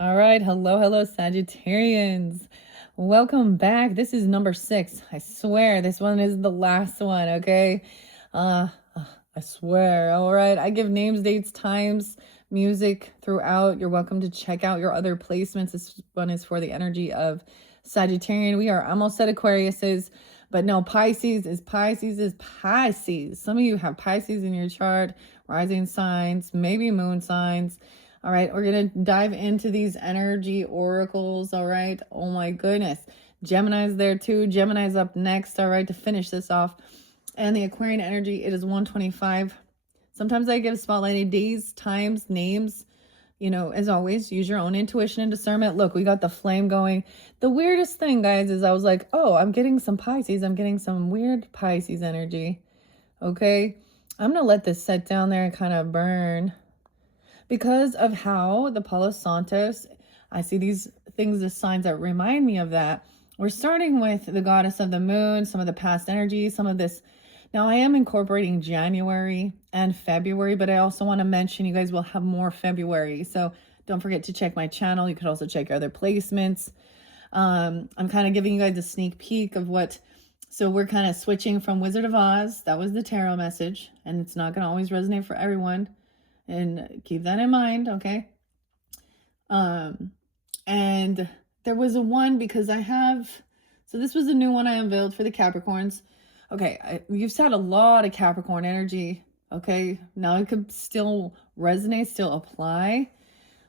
All right. Hello, Sagittarians. Welcome back. This is number 6. I swear this one is the last one, okay? Uh, I swear. All right. I give names, dates, times, music throughout. You're welcome to check out your other placements. This one is for the energy of Sagittarian. We are almost at Aquariuses, but no, Pisces is Pisces. Some of you have Pisces in your chart, rising signs, maybe moon signs. All right, we're going to dive into these energy oracles. All right. Oh my goodness. Gemini's there too. Gemini's up next. All right, to finish this off. And the Aquarian energy, it is 125. Sometimes I give spotlighted days, times, names. As always, use your own intuition and discernment. Look, we got the flame going. The weirdest thing, guys, is I was like, oh, I'm getting some Pisces. I'm getting some weird Pisces energy. Okay. I'm going to let this set down there and kind of burn. Because of how the Palo Santos, I see these things as signs that remind me of that. We're starting with the goddess of the moon, some of the past energy, some of this. Now, I am incorporating January and February, but I also want to mention you guys will have more February. So don't forget to check my channel. You could also check your other placements. I'm kind of giving you guys a sneak peek of what. So we're kind of switching from Wizard of Oz. That was the tarot message, and it's not going to always resonate for everyone. And keep that in mind, okay? And there was a one because so this was a new one I unveiled for the Capricorns. Okay, you've had a lot of Capricorn energy, okay? Now it could still resonate, still apply,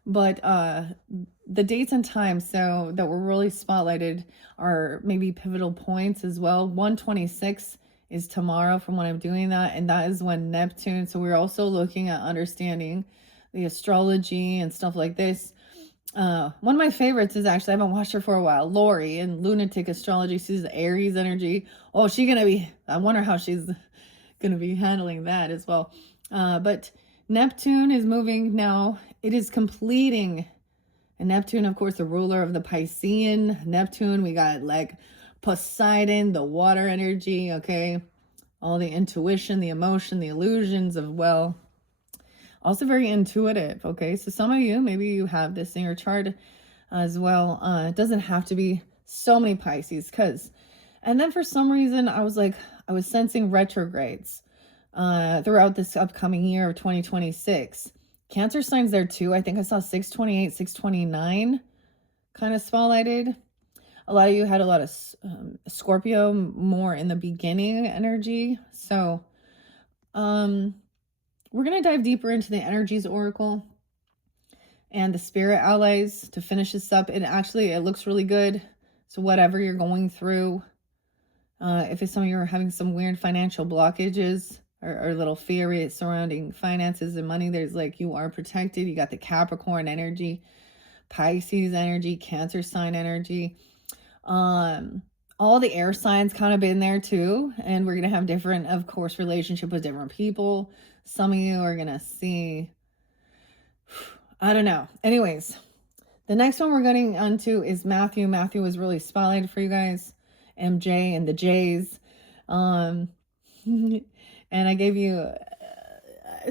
but the dates and times so that were really spotlighted are maybe pivotal points as well. 126 is tomorrow from when I'm doing that, and that is when Neptune. So we're also looking at understanding the astrology and stuff like this. One of my favorites is actually, I haven't watched her for a while, Lori in Lunatic Astrology. She's the Aries energy. Oh, I wonder how she's gonna be handling that as well. But Neptune is moving now. It is completing. And Neptune, of course, the ruler of the Piscean Neptune. We got like Poseidon, the water energy, okay? All the intuition, the emotion, the illusions of, well, also very intuitive, okay? So some of you, maybe you have this in your chart as well. It doesn't have to be so many Pisces and then for some reason, I was sensing retrogrades throughout this upcoming year of 2026. Cancer signs there too. I think I saw 628, 629 kind of spotlighted. A lot of you had a lot of Scorpio more in the beginning energy. So we're going to dive deeper into the energies oracle and the spirit allies to finish this up. It looks really good. So whatever you're going through, if some of you are having some weird financial blockages or little fear surrounding finances and money, there's you are protected. You got the Capricorn energy, Pisces energy, Cancer sign energy. All the air signs kind of been there too, and we're gonna have different, of course, relationship with different people. Some of you are gonna see, I don't know. Anyways, the next one we're getting onto is Matthew. Matthew was really spotlighted for you guys, MJ and the J's. And I gave you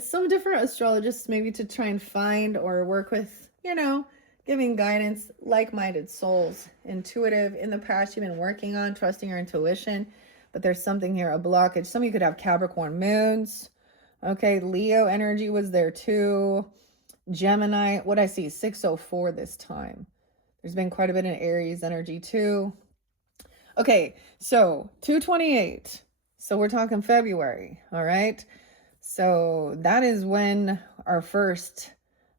some different astrologists maybe to try and find or work with, giving guidance, like-minded souls, intuitive. In the past, you've been working on trusting your intuition, but there's something here, a blockage. Some of you could have Capricorn moons. Okay, Leo energy was there too. Gemini, what I see, 604 this time. There's been quite a bit in Aries energy too. Okay, so 228. So we're talking February, all right? So that is when our first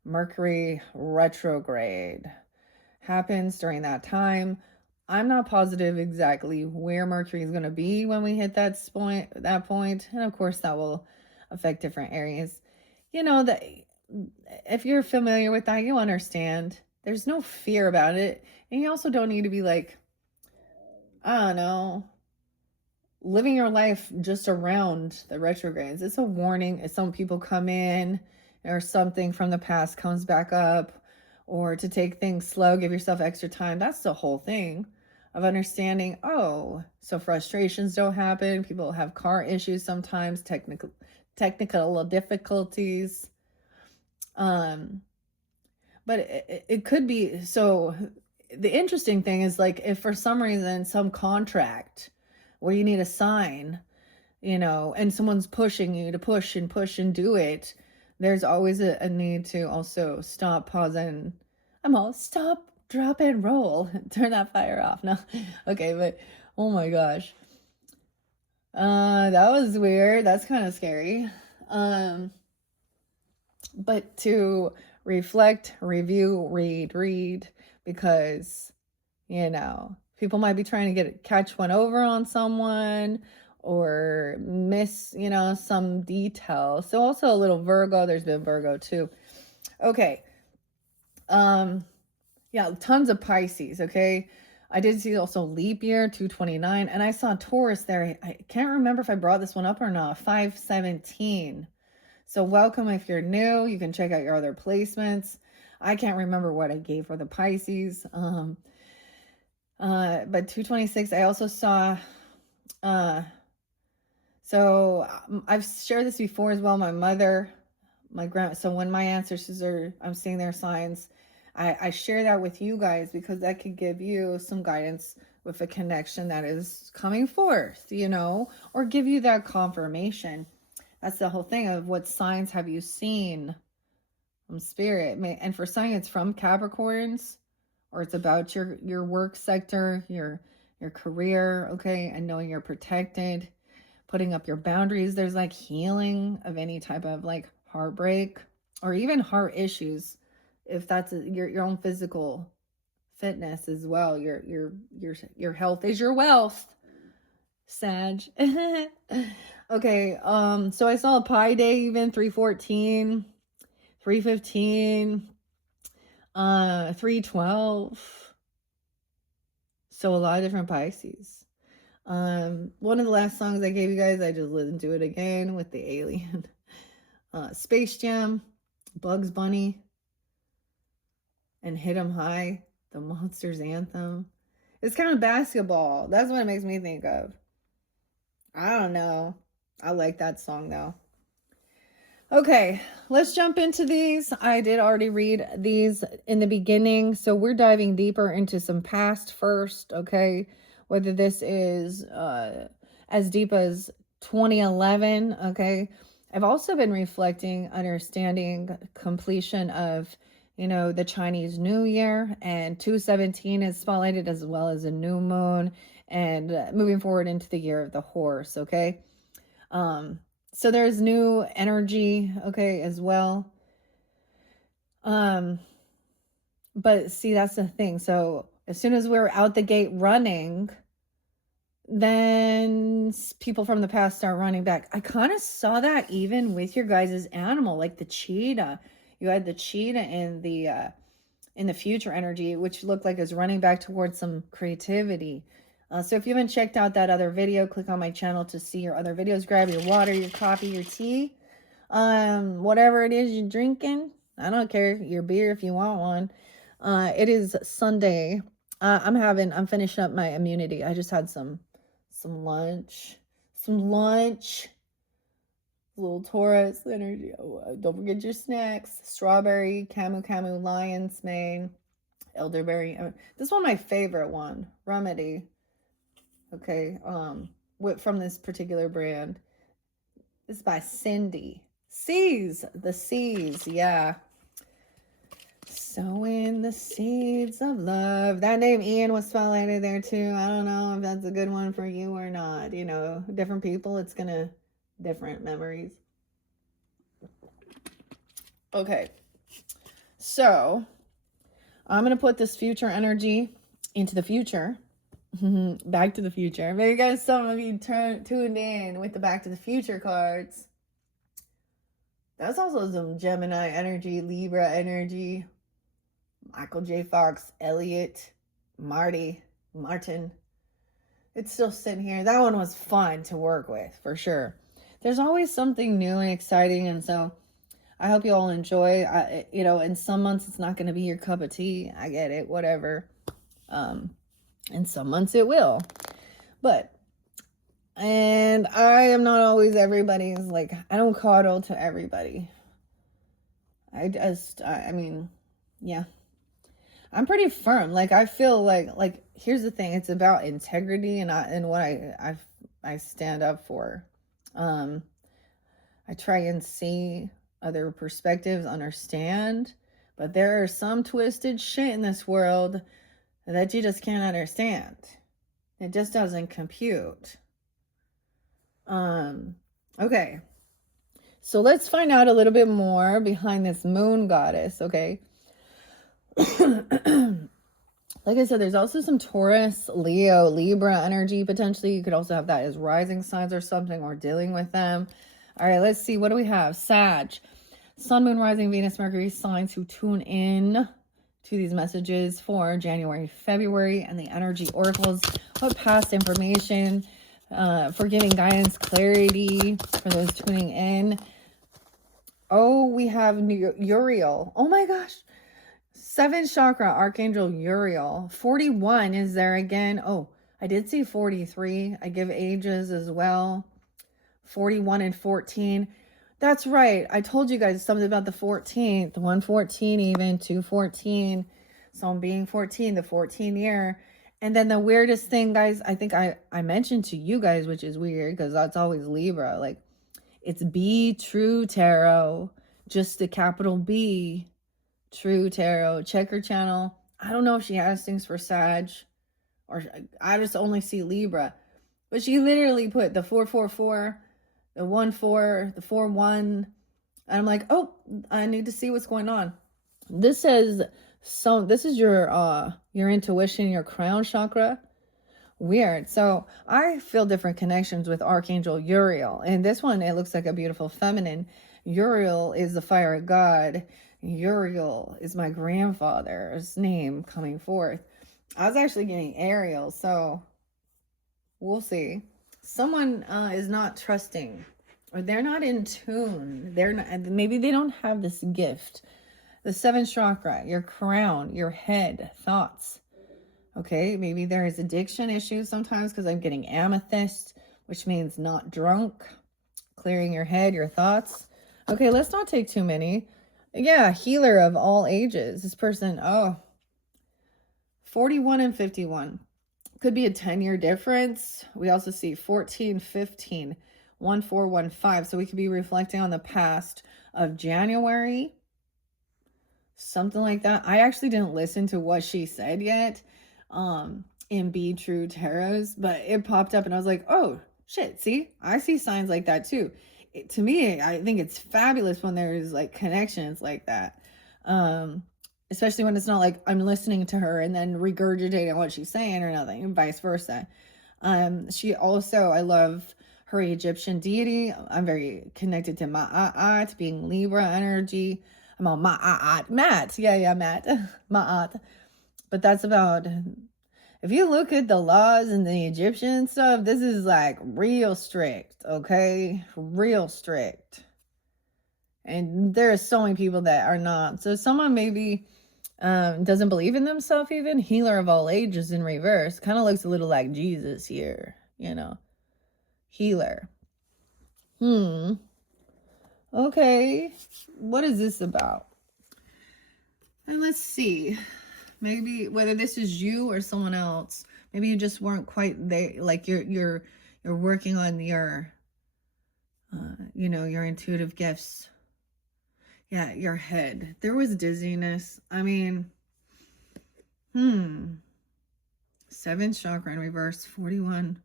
Mercury retrograde happens during that time. I'm not positive exactly where Mercury is going to be when we hit that point. And of course, that will affect different areas. That if you're familiar with that, you understand. There's no fear about it. And you also don't need to be I don't know, living your life just around the retrogrades. It's a warning. If some people come in or something from the past comes back up, or to take things slow, give yourself extra time. That's the whole thing of understanding, so frustrations don't happen. People have car issues sometimes, technical difficulties. But it could be, so the interesting thing is, like, if for some reason some contract where you need a sign, you know, and someone's pushing you to push and push and do it, there's always a need to also stop, pause, and I'm all stop, drop, and roll. Turn that fire off. No, okay, but oh my gosh, that was weird. That's kind of scary. But to reflect, review, read, because, you know, people might be trying to catch one over on someone or miss, you know, some detail. So also a little Virgo. There's been Virgo too. Okay. Yeah, tons of Pisces. Okay. I did see also leap year 229, and I saw Taurus there. I can't remember if I brought this one up or not. 517. So welcome if you're new. You can check out your other placements. I can't remember what I gave for the Pisces. But 226, I also saw, so I've shared this before as well. My mother, so when my ancestors are, I'm seeing their signs, I share that with you guys because that could give you some guidance with a connection that is coming forth, you know, or give you that confirmation. That's the whole thing of what signs have you seen from spirit. And for some, it's from Capricorns, or it's about your work sector, your career, okay, and knowing you're protected, putting up your boundaries. There's like healing of any type of like heartbreak or even heart issues, if that's your own physical fitness as well. Your health is your wealth, Sag. Okay, so I saw a Pi Day even 314, 315, 312. So a lot of different Pisces. One of the last songs I gave you guys, I just listened to it again with the alien. Space Jam, Bugs Bunny, and Hit 'em High, the Monsters Anthem. It's kind of basketball. That's what it makes me think of. I don't know. I like that song though. Okay, let's jump into these. I did already read these in the beginning, so we're diving deeper into some past first, okay? Whether this is as deep as 2011, okay? I've also been reflecting, understanding completion of, you know, the Chinese New Year, and 217 is spotlighted as well as a new moon, and moving forward into the year of the horse, okay? So there's new energy, okay, as well. But see, that's the thing. So as soon as we're out the gate running, then people from the past start running back. I kind of saw that even with your guys' animal, like the cheetah. You had the cheetah in the future energy, which looked like it was running back towards some creativity. So if you haven't checked out that other video, click on my channel to see your other videos. Grab your water, your coffee, your tea, whatever it is you're drinking. I don't care, your beer if you want one. It is Sunday. I'm finishing up my immunity. I just had some lunch, little Taurus energy. Oh, don't forget your snacks: strawberry, camu, lion's mane, elderberry. This is one of my favorite one, Remedy. Okay, from this particular brand. This is by Cindy. The seeds, yeah. Sowing the seeds of love. That name Ian was spotlighted there too. I don't know if that's a good one for you or not. You know, different people, it's gonna, different memories. Okay, so I'm gonna put this future energy into the future. Back to the Future. Maybe guys, some of you tuned in with the Back to the Future cards. That's also some Gemini energy, Libra energy, Michael J. Fox, Elliot, Martin. It's still sitting here. That one was fun to work with, for sure. There's always something new and exciting, and so I hope you all enjoy. You know, in some months it's not going to be your cup of tea. I get it, whatever. In some months it will, and I am not always everybody's, like, I don't coddle to everybody. I mean, Yeah. I'm pretty firm. Like, I feel like here's the thing. It's about integrity and what I stand up for. Um, I try and see other perspectives, understand, but there are some twisted shit in this world that you just can't understand. It just doesn't compute. Okay. So let's find out a little bit more behind this moon goddess, okay? Like I said, there's also some Taurus, Leo, Libra energy potentially. You could also have that as rising signs or something, or dealing with them. All right, let's see. What do we have? Sag, Sun, Moon, Rising, Venus, Mercury signs who tune in to these messages for January, February, and the energy oracles. What past information for giving guidance, clarity for those tuning in. Oh, we have Uriel. Oh my gosh. 7th chakra, Archangel Uriel. 41 is there again. Oh, I did see 43. I give ages as well. 41 and 14. That's right. I told you guys something about the 14th. 114 even, 214. So I'm being 14, the 14 year. And then the weirdest thing, guys, I think I mentioned to you guys, which is weird because that's always Libra. Like, it's B True Tarot. Just a capital B. True Tarot. Check her channel. I don't know if she has things for Sag, or I just only see Libra, but she literally put the 444, the 14, the 41, and I'm like, oh, I need to see what's going on. This says, so this is your intuition, your crown chakra. Weird. So I feel different connections with Archangel Uriel, and this one, it looks like a beautiful feminine. Uriel is the fire of God. Uriel is my grandfather's name coming forth. I was actually getting Ariel, so we'll see. Someone is not trusting, or they're not in tune. They're not, maybe they don't have this gift. The 7th chakra, your crown, your head, thoughts. Okay, maybe there is addiction issues sometimes, because I'm getting amethyst, which means not drunk. Clearing your head, your thoughts. Okay, let's not take too many. Yeah, healer of all ages. This person, 41 and 51. Could be a 10-year difference. We also see 14, 15, 1415. So we could be reflecting on the past of January. Something like that. I actually didn't listen to what she said yet in Be True Tarots, but it popped up and I was like, oh, shit, see? I see signs like that too. To me, I think it's fabulous when there's like connections like that. Especially when it's not like I'm listening to her and then regurgitating what she's saying or nothing, and vice versa. She also, I love her Egyptian deity. I'm very connected to Ma'at, being Libra energy. I'm on Ma'at. Matt. Yeah, Matt. Ma'at. But that's about, if you look at the laws and the Egyptian stuff, this is like real strict, okay? Real strict. And there are so many people that are not. So someone maybe doesn't believe in themselves even. Healer of all ages in reverse. Kind of looks a little like Jesus here, you know. Healer. Okay. What is this about? And let's see. Maybe whether this is you or someone else. Maybe you just weren't quite there. Like you're working on your your intuitive gifts. Yeah, your head. There was dizziness. I mean, 7th chakra in reverse, 41.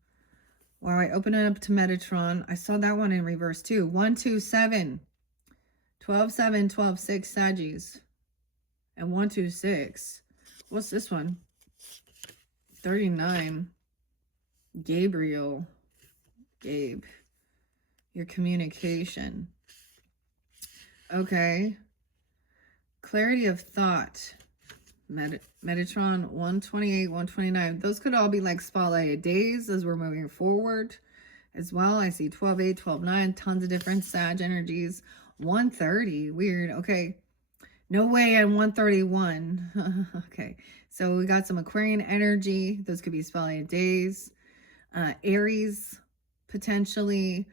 Wow, I opened it up to Metatron. I saw that one in reverse too. 1, 2, 7. 12, 7, 12, 6 Saggies. And 1, 2, 6. What's this one? 39. Gabriel. Gabe. Your communication. Okay. Clarity of thought. Metatron 128, 129. Those could all be like spotlighted days as we're moving forward as well. I see 12, 8, 12, 9. Tons of different Sag energies. 130. Weird. Okay. No way on 131. Okay. So we got some Aquarian energy. Those could be spotlighted days. Aries, potentially.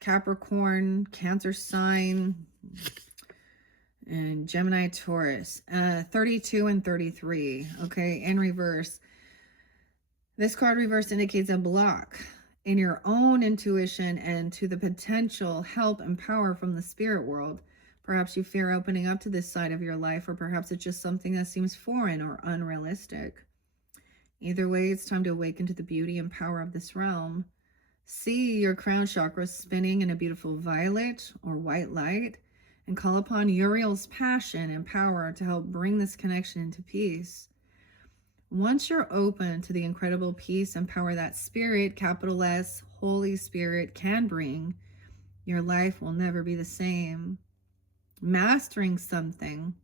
Capricorn, Cancer sign. And Gemini, Taurus, 32 and 33. Okay, in reverse. This card reverse indicates a block in your own intuition and to the potential help and power from the spirit world. Perhaps you fear opening up to this side of your life, or perhaps it's just something that seems foreign or unrealistic. Either way, it's time to awaken to the beauty and power of this realm. See your crown chakra spinning in a beautiful violet or white light, and call upon Uriel's passion and power to help bring this connection into peace. Once you're open to the incredible peace and power that Spirit, capital S, Holy Spirit, can bring, your life will never be the same. Mastering something.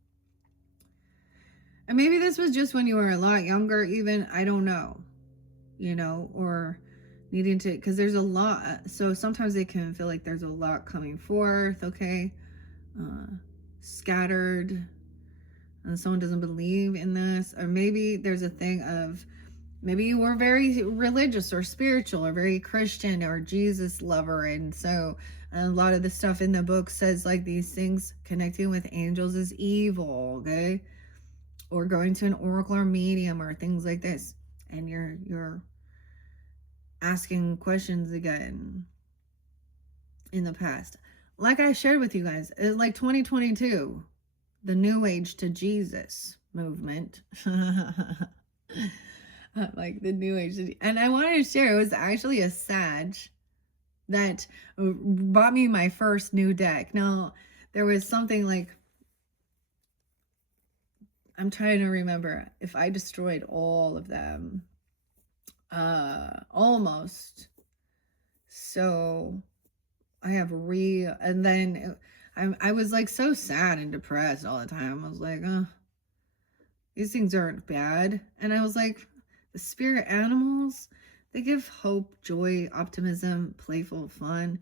And maybe this was just when you were a lot younger, even, I don't know, or needing to, because there's a lot. So sometimes it can feel like there's a lot coming forth, okay? Scattered, and someone doesn't believe in this, or maybe there's a thing of, maybe you were very religious or spiritual or very Christian or Jesus lover, and so a lot of the stuff in the book says like these things connecting with angels is evil, okay? Or going to an oracle or medium or things like this, and you're asking questions again in the past. Like I shared with you guys, it's like 2022, the New Age to Jesus movement. Like the New Age. And I wanted to share, it was actually a Sag that bought me my first new deck. Now, there was something like, I'm trying to remember if I destroyed all of them. Almost. So I have and then I was like so sad and depressed all the time. I was like, oh, these things aren't bad. And I was like, the spirit animals, they give hope, joy, optimism, playful fun.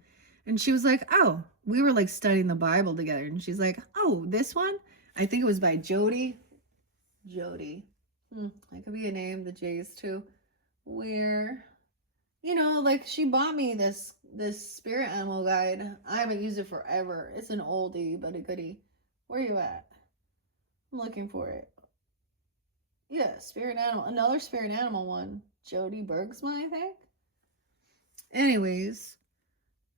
And she was like, oh, we were like studying the Bible together. And she's like, oh, this one? I think it was by Jody. That could be a name, the J's too. Where, like she bought me this spirit animal guide. I haven't used it forever. It's an oldie but a goodie. Where are you at? I'm looking for it. Yeah, spirit animal. Another spirit animal one. Jody Bergsma, I think. Anyways,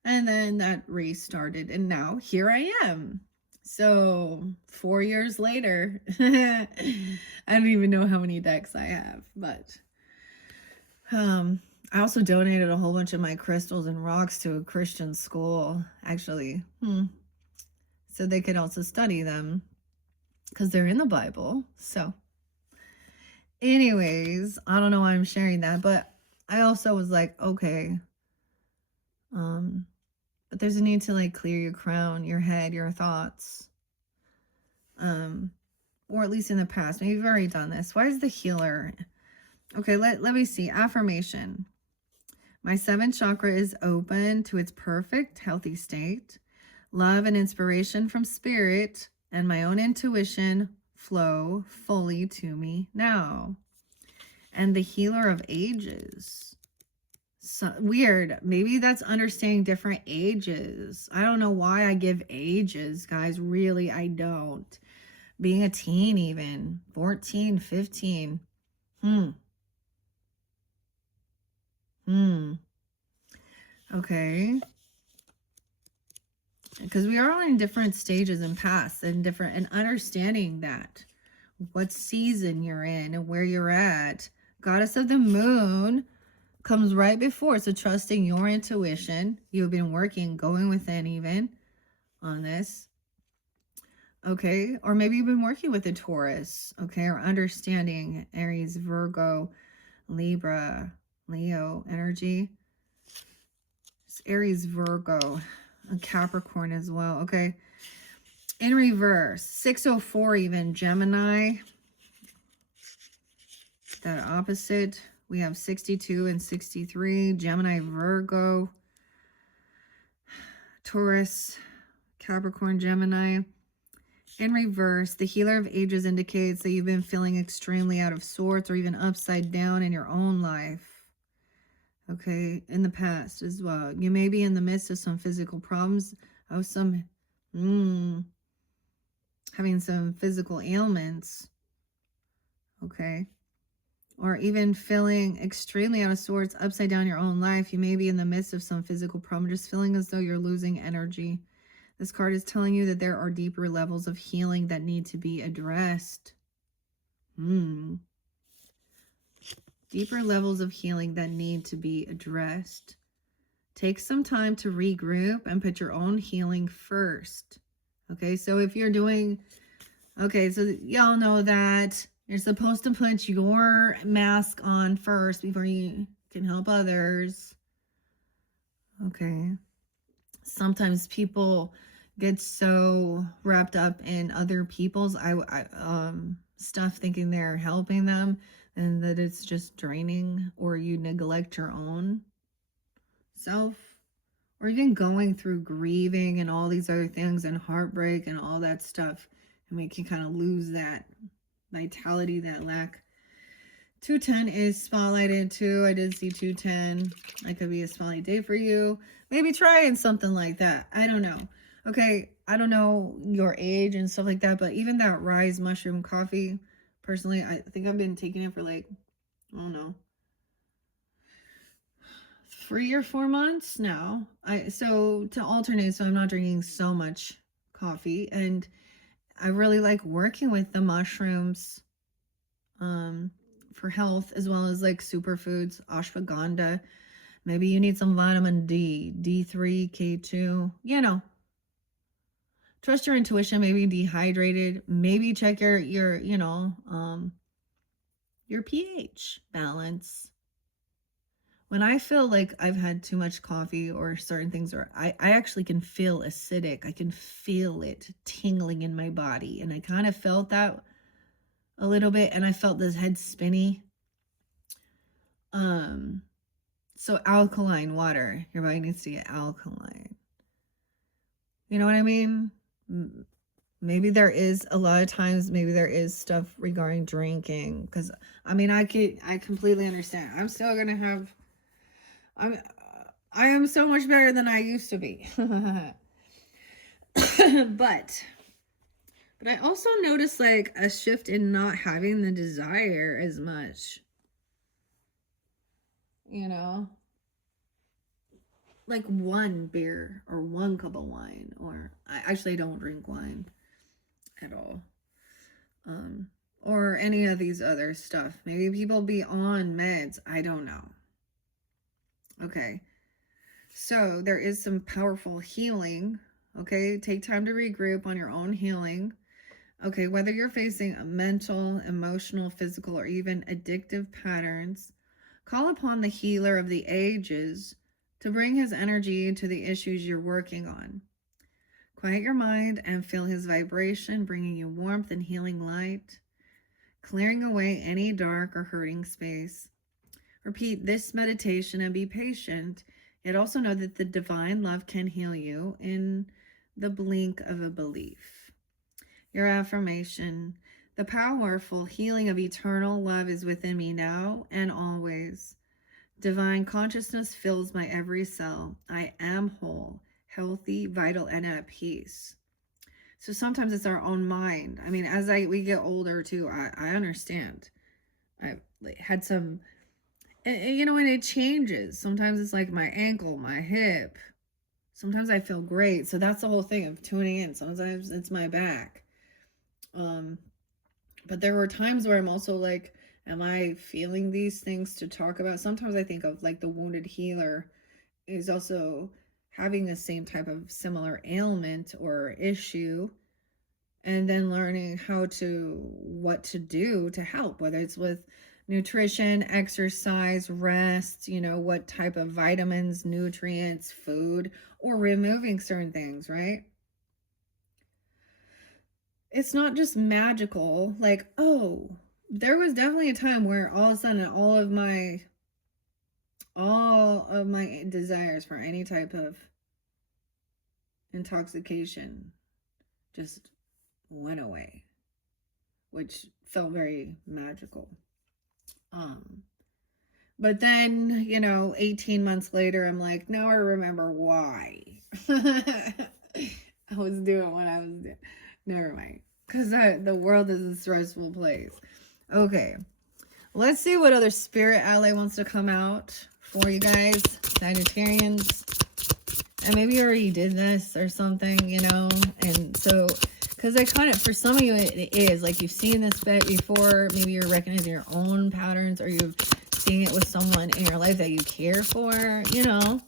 and then that race started, and now here I am. So 4 years later, I don't even know how many decks I have, but I also donated a whole bunch of my crystals and rocks to a Christian school, actually. So they could also study them because they're in the Bible. So anyways, I don't know why I'm sharing that, but I also was like, okay, but there's a need to like clear your crown, your head, your thoughts. Or at least in the past. Maybe you've already done this. Why is the healer? Okay, let me see. Affirmation. My 7th chakra is open to its perfect, healthy state. Love and inspiration from spirit and my own intuition flow fully to me now. And the healer of ages. So weird. Maybe that's understanding different ages. I don't know why I give ages, guys. Really, I don't. Being a teen even. 14, 15. Okay. Because we are all in different stages and paths and understanding that. What season you're in and where you're at. Goddess of the Moon comes right before. So trusting your intuition. You've been working, going within even on this. Okay. Or maybe you've been working with a Taurus. Okay. Or understanding Aries, Virgo, Libra, Leo energy. It's Aries, Virgo, and Capricorn as well. Okay. In reverse, 604 even, Gemini. That opposite, we have 62 and 63, Gemini, Virgo, Taurus, Capricorn, Gemini. In reverse, the healer of ages indicates that you've been feeling extremely out of sorts or even upside down in your own life. Okay, in the past as well. You may be in the midst of some physical problems, of some having some physical ailments, okay? Or even feeling extremely out of sorts, upside down your own life. You may be in the midst of some physical problem, just feeling as though you're losing energy. This card is telling you that there are deeper levels of healing that need to be addressed. Deeper levels of healing that need to be addressed. Take some time to regroup and put your own healing first. Okay, so if you're doing, okay, so y'all know that you're supposed to put your mask on first before you can help others. Okay. Sometimes people get so wrapped up in other people's stuff, thinking they're helping them, and that it's just draining, or you neglect your own self, or even going through grieving and all these other things and heartbreak and all that stuff, and make you kind of lose that vitality, that lack. 210 is spotlighted too. I did see 210. That could be a spotlight day for you. Maybe trying something like that. I don't know. Okay, I don't know your age and stuff like that, but even that Rise Mushroom Coffee, personally, I think I've been taking it for like, I don't know, 3 or 4 months now. So to alternate, so I'm not drinking so much coffee, and I really like working with the mushrooms for health, as well as like superfoods, ashwagandha. Maybe you need some vitamin D, D3, K2, you know. Trust your intuition. Maybe dehydrated. Maybe check your your pH balance. When I feel like I've had too much coffee or certain things, or I actually can feel acidic. I can feel it tingling in my body. And I kind of felt that a little bit, and I felt this head spinny. So alkaline water, your body needs to get alkaline. You know what I mean? Maybe there is, a lot of times, maybe there is stuff regarding drinking, because I mean, I completely understand. I'm still gonna have, I am so much better than I used to be. but I also noticed like a shift in not having the desire as much. You know, like one beer or one cup of wine, or I don't drink wine at all. Or any of these other stuff. Maybe people be on meds. I don't know. Okay. So there is some powerful healing. Okay. Take time to regroup on your own healing. Okay. Whether you're facing a mental, emotional, physical, or even addictive patterns, call upon the healer of the ages to bring his energy to the issues you're working on. Quiet your mind and feel his vibration, bringing you warmth and healing light, clearing away any dark or hurting space. Repeat this meditation and be patient, yet also know that the divine love can heal you in the blink of a belief. Your affirmation: the powerful healing of eternal love is within me now and always. Divine consciousness fills my every cell. I am whole, healthy, vital, and at peace. So sometimes it's our own mind. I mean, as we get older too, I understand. I've had some, and it changes. Sometimes it's like my ankle, my hip. Sometimes I feel great. So that's the whole thing of tuning in. Sometimes it's my back. But there were times where I'm also like, am I feeling these things to talk about? Sometimes I think of like the wounded healer is also having the same type of similar ailment or issue, and then learning what to do to help, whether it's with nutrition, exercise, rest, what type of vitamins, nutrients, food, or removing certain things, right? It's not just magical, like, oh, there was definitely a time where all of a sudden all of my desires for any type of intoxication just went away, which felt very magical. But then, 18 months later, I'm like, now I remember why I was doing what I was doing. Never mind. because the world is a stressful place. Okay. Let's see what other spirit ally wants to come out for you guys, Sagittarians. And maybe you already did this or something, you know. And so, because I kind of, for some of you, it is like you've seen this bit before. Maybe you're recognizing your own patterns, or you've seen it with someone in your life that you care for, you know.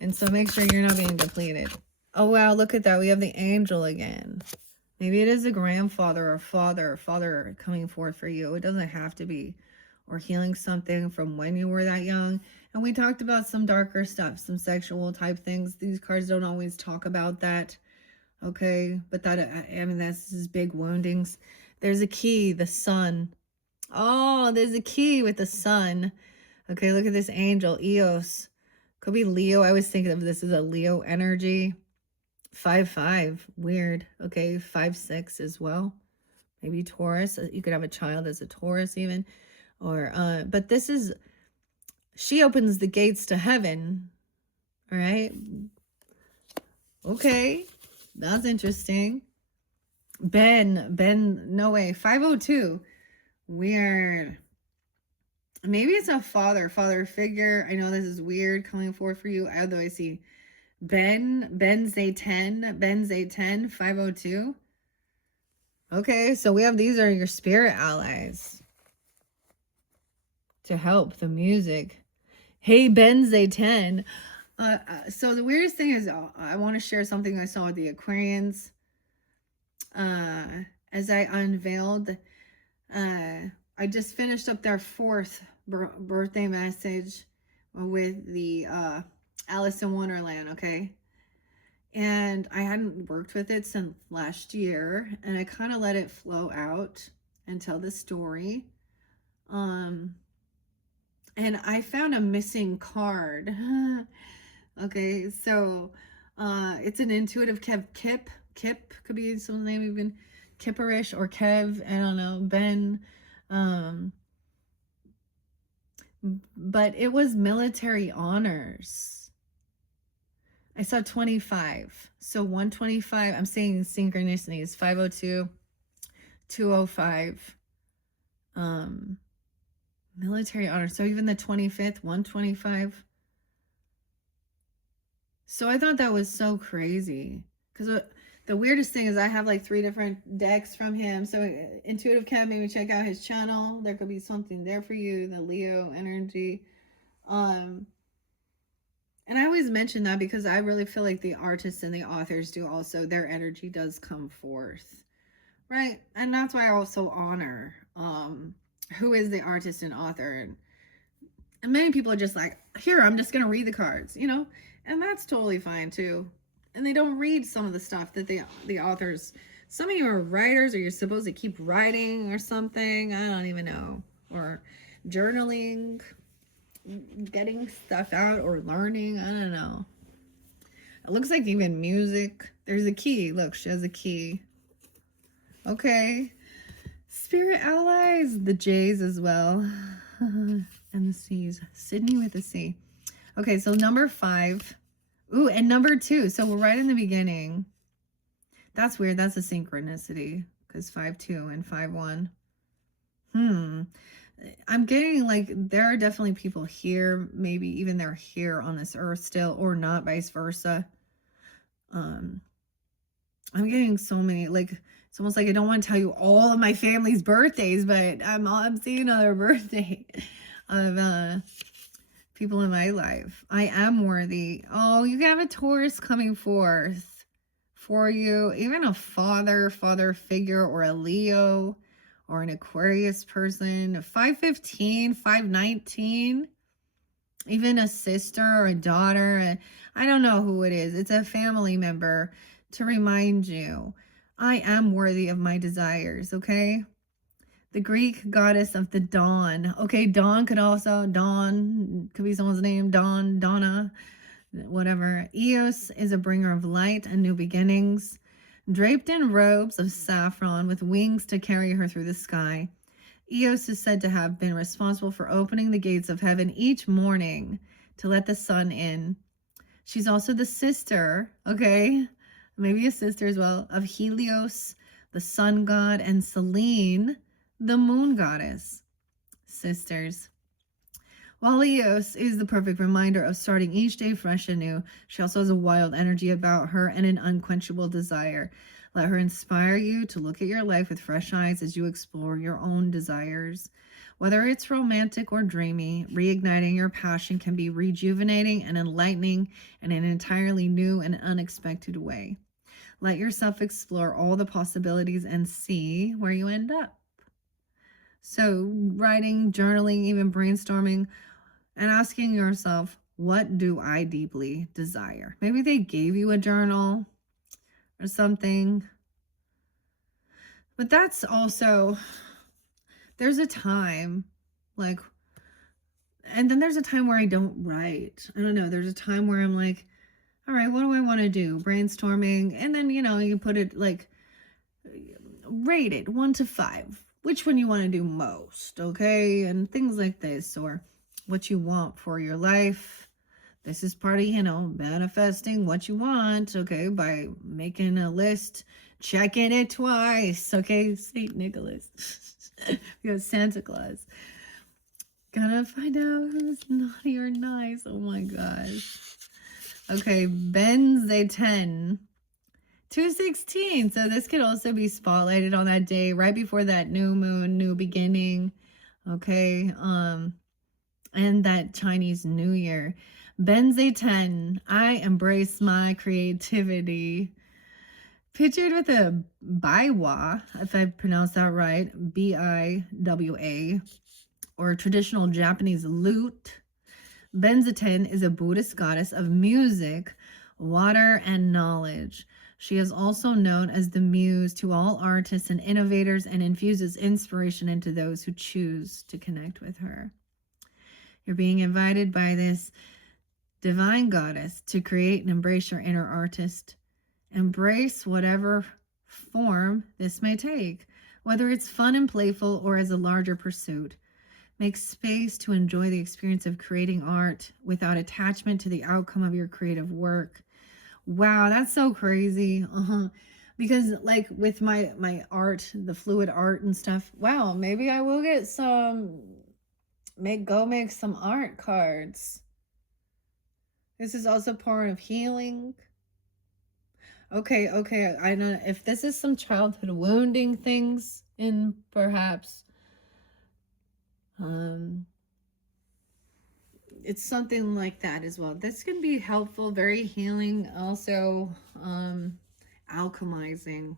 And so make sure you're not being depleted. Oh, wow, look at that. We have the angel again. Maybe it is a grandfather or father coming forth for you. It doesn't have to be. Or healing something from when you were that young. And we talked about some darker stuff, some sexual type things. These cards don't always talk about that. Okay, but that, I mean, that's just big woundings. There's a key, the sun. Oh, there's a key with the sun. Okay, look at this angel, Eos. Could be Leo. I was thinking of this as a Leo energy. 5-5, weird. Okay, 5-6 as well. Maybe Taurus. You could have a child as a Taurus even. Or, but this is, she opens the gates to heaven. All right. Okay. That's interesting. Ben, no way. 502. Weird. Maybe it's a father figure. I know this is weird coming forward for you. Although I see Ben-Zay-10, 502. Okay, so we have, these are your spirit allies to help the music. Hey, Ben-Zay-10. So the weirdest thing is, I want to share something I saw with the Aquarians. As I unveiled, I just finished up their 4th birthday message with the Alice in Wonderland, okay? And I hadn't worked with it since last year, and I kind of let it flow out and tell the story. And I found a missing card. Okay, so it's an intuitive Kip could be someone's name, even Kipperish or Kev, I don't know, Ben. But it was military honors. I saw 25. So 125, I'm saying synchronicities, 502, 205. Military honor. So even the 25th, 125. So I thought that was so crazy. Because the weirdest thing is I have like 3 different decks from him. So Intuitive Cat, maybe check out his channel. There could be something there for you. The Leo energy. And I always mention that because I really feel like the artists and the authors do also. Their energy does come forth. Right? And that's why I also honor who is the artist and author. And many people are just like, here, I'm just going to read the cards, you know? And that's totally fine too. And they don't read some of the stuff that the authors, some of you are writers, or you're supposed to keep writing or something. I don't even know. Or journaling, getting stuff out, or learning. I don't know. It looks like even music. There's a key. Look, she has a key. Okay. Spirit allies, the J's as well. And the C's. Sydney with a C. Okay, so number 5. Ooh, and number 2. So we're right in the beginning. That's weird. That's a synchronicity. Because 5-2 and 5-1. I'm getting like there are definitely people here. Maybe even they're here on this earth still, or not, vice versa. I'm getting so many, like, it's almost like I don't want to tell you all of my family's birthdays, but I'm seeing another birthday of people in my life. I am worthy. Oh, you have a Taurus coming forth for you. Even a father figure, or a Leo, or an Aquarius person. 515, 519. Even a sister or a daughter. I don't know who it is. It's a family member to remind you, I am worthy of my desires, okay? The Greek goddess of the dawn. Okay, dawn could be someone's name, Donna, whatever. Eos is a bringer of light and new beginnings. Draped in robes of saffron with wings to carry her through the sky. Eos is said to have been responsible for opening the gates of heaven each morning to let the sun in. She's also the sister, okay, maybe a sister as well, of Helios, the sun god, and Selene, the moon goddess. Sisters. While Leos is the perfect reminder of starting each day fresh and new, she also has a wild energy about her and an unquenchable desire. Let her inspire you to look at your life with fresh eyes as you explore your own desires. Whether it's romantic or dreamy, reigniting your passion can be rejuvenating and enlightening in an entirely new and unexpected way. Let yourself explore all the possibilities and see where you end up. So, writing, journaling, even brainstorming, and asking yourself, what do I deeply desire? Maybe they gave you a journal or something. But that's also, there's a time, like, and then there's a time where I don't write. I don't know. There's a time where I'm like, all right, what do I want to do? Brainstorming. And then, you put it like, rate it 1 to 5. Which one you want to do most, okay? And things like this, or what you want for your life. This is part of, manifesting what you want, okay? By making a list, checking it twice, okay? St. Nicholas. We have Santa Claus. Gotta find out who's naughty or nice. Oh my gosh. Okay, Benze 10. 216. So this could also be spotlighted on that day, right before that new moon, new beginning. Okay. And that Chinese New Year. Benze 10. I embrace my creativity. Pictured with a biwa, if I pronounce that right, Biwa, or traditional Japanese lute. Benze 10 is a Buddhist goddess of music, water, and knowledge. She is also known as the muse to all artists and innovators and infuses inspiration into those who choose to connect with her. You're being invited by this divine goddess to create and embrace your inner artist. Embrace whatever form this may take, whether it's fun and playful or as a larger pursuit. Make space to enjoy the experience of creating art without attachment to the outcome of your creative work. Wow, that's so crazy. Because like with my art, the fluid art and stuff, wow, maybe I will get some, make some art cards. This is also part of healing. Okay, I know if this is some childhood wounding things in perhaps it's something like that as well. This can be helpful, very healing, also alchemizing.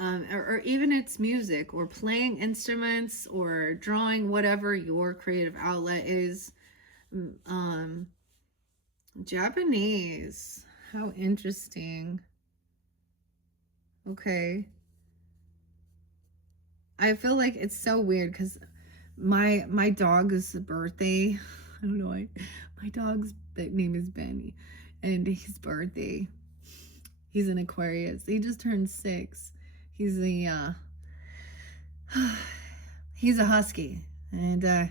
Or even it's music or playing instruments or drawing, whatever your creative outlet is. Japanese. How interesting. Okay. I feel like it's so weird because my dog's birthday, I don't know why, my dog's name is Benny, and his birthday, he's an Aquarius. He just turned 6. He's a he's a husky, and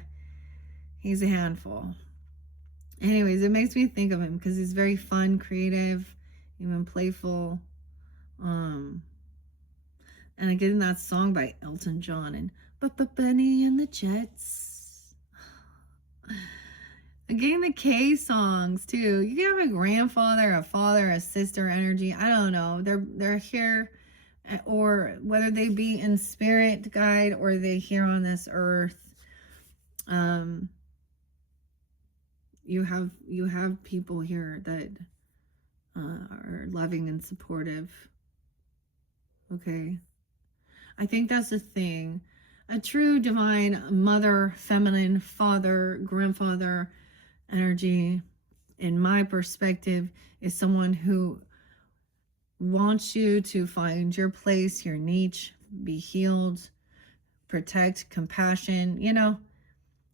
he's a handful. Anyways, it makes me think of him because he's very fun, creative, even playful. And again, that song by Elton John and Benny and the Jets. Again, the K songs too. You can have a grandfather, a father, a sister energy. I don't know. They're here, or whether they be in spirit guide or they here on this earth. You have people here that are loving and supportive. Okay. I think that's the thing. A true divine mother, feminine, father, grandfather energy, in my perspective, is someone who wants you to find your place, your niche, be healed, protect, compassion.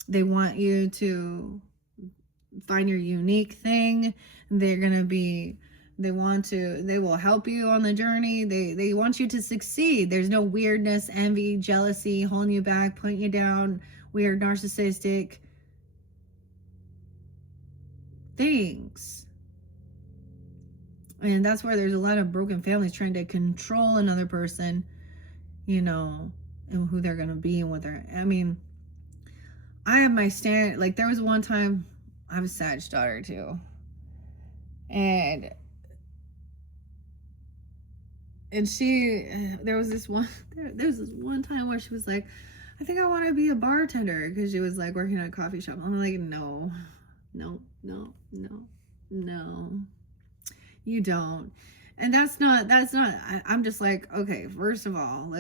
They want you to find your unique thing. They will help you on the journey. They want you to succeed. There's no weirdness, envy, jealousy, holding you back, putting you down, weird, narcissistic things. And that's where there's a lot of broken families trying to control another person, you know, and who they're going to be and what they're, I mean, I have my stand, like there was one time, I have a Sag daughter too. And she, there was this one time where she was like, I think I want to be a bartender, because she was like working at a coffee shop. I'm like, no, you don't. And that's not, I'm just like, okay, first of all,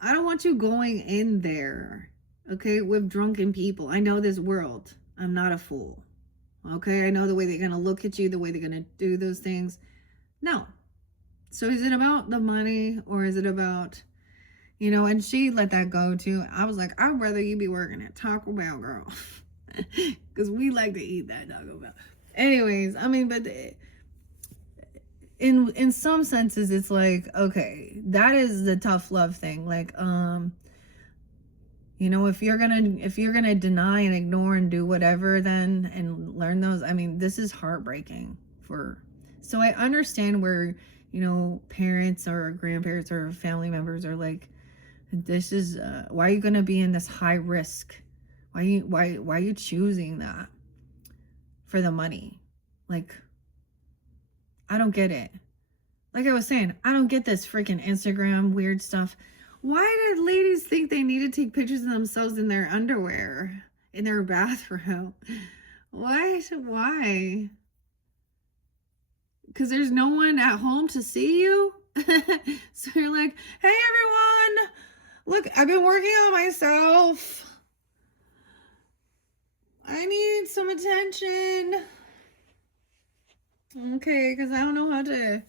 I don't want you going in there, okay, with drunken people. I know this world. I'm not a fool. Okay, I know the way they're going to look at you, the way they're going to do those things. No. So is it about the money, or is it about, you know, and she let that go too. I was like, I'd rather you be working at Taco Bell, girl. Because we like to eat that Taco Bell. Anyways, I mean, but in some senses, it's like, okay, that is the tough love thing. Like, you know, if you're gonna deny and ignore and do whatever, then, and learn those, I mean, this is heartbreaking for. So I understand where, you know, parents or grandparents or family members are like, this is why are you gonna be in this high risk? Why are you choosing that for the money? Like, I don't get it. Like I was saying, I don't get this freaking Instagram weird stuff. Why did ladies think they need to take pictures of themselves in their underwear in their bathroom? Why? Because there's no one at home to see you? So you're like, hey everyone, look, I've been working on myself. I need some attention. Okay, because I don't know how to.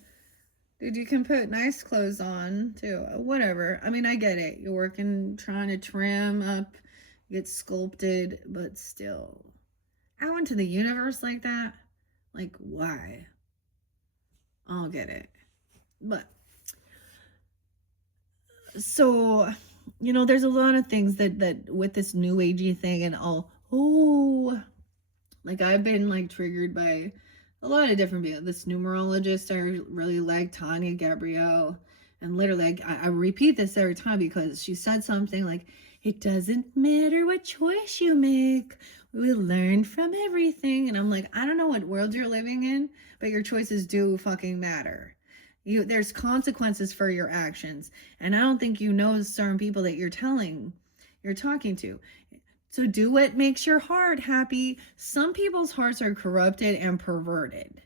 Dude, you can put nice clothes on too. Whatever. I mean, I get it. You're working, trying to trim up, get sculpted, but still. Out into the universe like that? Like, why? I don't get it. But, so, you know, there's a lot of things that with this new agey thing and all, like I've been like triggered by a lot of different people. This numerologist I really like, Tanya Gabrielle, and literally I repeat this every time because she said something like, it doesn't matter what choice you make, we learn from everything. And I'm like, I don't know what world you're living in, but your choices do fucking matter. There's consequences for your actions, and I don't think you know certain people that you're talking to. So do what makes your heart happy. Some people's hearts are corrupted and perverted.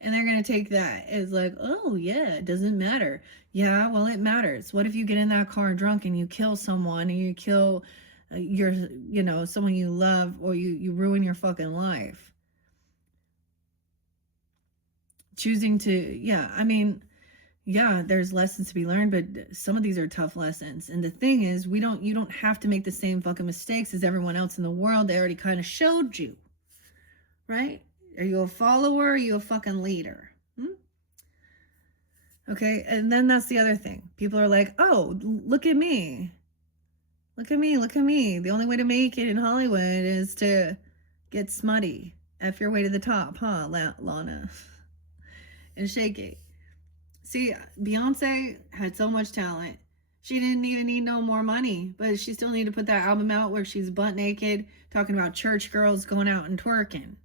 And they're going to take that as like, oh yeah, it doesn't matter. Yeah, well, it matters. What if you get in that car drunk and you kill someone, and you kill someone you love, or you ruin your fucking life? Choosing to, there's lessons to be learned, but some of these are tough lessons. And the thing is, you don't have to make the same fucking mistakes as everyone else in the world. They already kind of showed you, right? Are you a follower? Or are you a fucking leader? Okay, and then that's the other thing. People are like, oh, look at me. Look at me. The only way to make it in Hollywood is to get smutty. F your way to the top, huh, Lana? And shake it. See, Beyonce had so much talent. She didn't even need no more money, but she still needed to put that album out where she's butt naked, talking about church girls going out and twerking.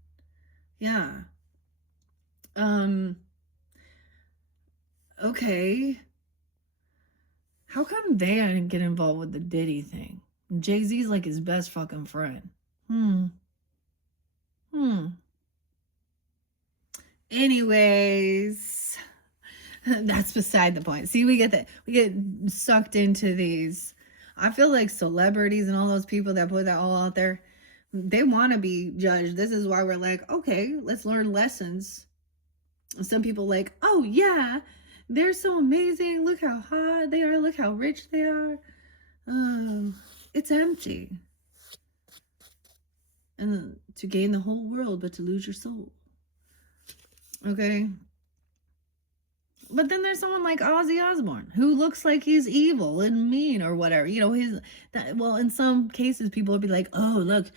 Yeah. Okay. How come they didn't get involved with the Diddy thing? Jay-Z's like his best fucking friend. Anyways, that's beside the point. See, we get sucked into these. I feel like celebrities and all those people that put that all out there, they want to be judged. This is why we're like, okay, let's learn lessons. Some people like, oh yeah, they're so amazing. Look how hot they are. Look how rich they are. Oh, it's empty. And to gain the whole world, but to lose your soul. Okay. But then there's someone like Ozzy Osbourne who looks like he's evil and mean or whatever. You know, in some cases people would be like, oh, look,